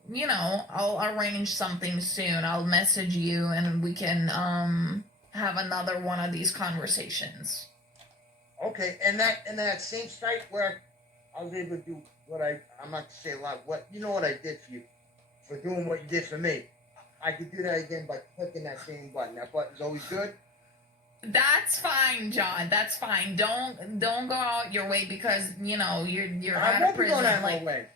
I'll arrange something soon. I'll message you and we can have another one of these conversations. Okay, and that same site where I was able to do what I'm not to say a lot. What what I did for you, for doing what you did for me. I could do that again by clicking that same button. That button's always good. That's fine, John. That's fine. Don't go out your way because you're out of prison. Going out my way.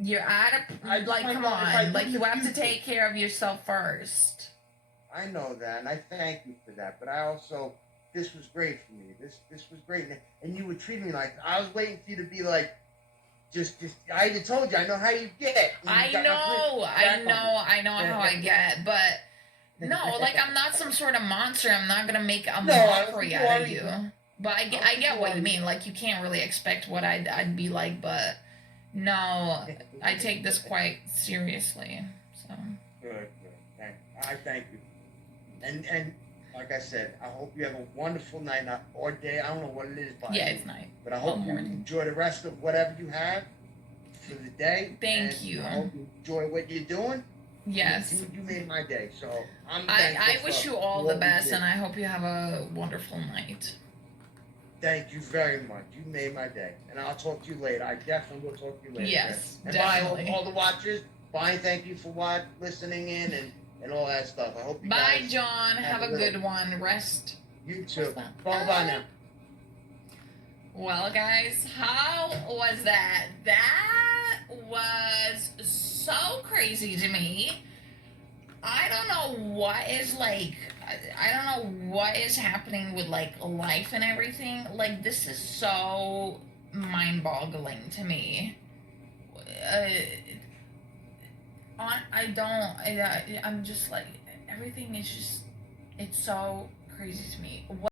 You're out of come on. Like you have to take care of yourself first. I know that, and I thank you for that. But I also, this was great for me. This was great, and you were treating me like I was waiting for you to be like, just. I even told you I know how you get. I know how I get, but. No, like I'm not some sort of monster. I'm not gonna make a mockery out of you. But I get what you mean. Like you can't really expect what I'd be like, but no, I take this quite seriously. So good. I thank you, and like I said, I hope you have a wonderful night or day. I don't know what it is, but it's night. But I hope you enjoy the rest of whatever you have for the day. Thank you. I hope you enjoy what you're doing. Yes. You made my day, so I'm thankful. I wish you all the best, and I hope you have a wonderful night. Thank you very much. You made my day, and I'll talk to you later. I definitely will talk to you later. Yes, and definitely. Bye, all the watchers. Bye, thank you for listening in and all that stuff. I hope you Bye, guys John. Have a good one. Rest. You too. Bye now. Well, guys, how was that? That was so crazy to me. I don't know what is I don't know what is happening with life and everything. Like this is so mind-boggling to me. I'm just like everything is just it's so crazy to me.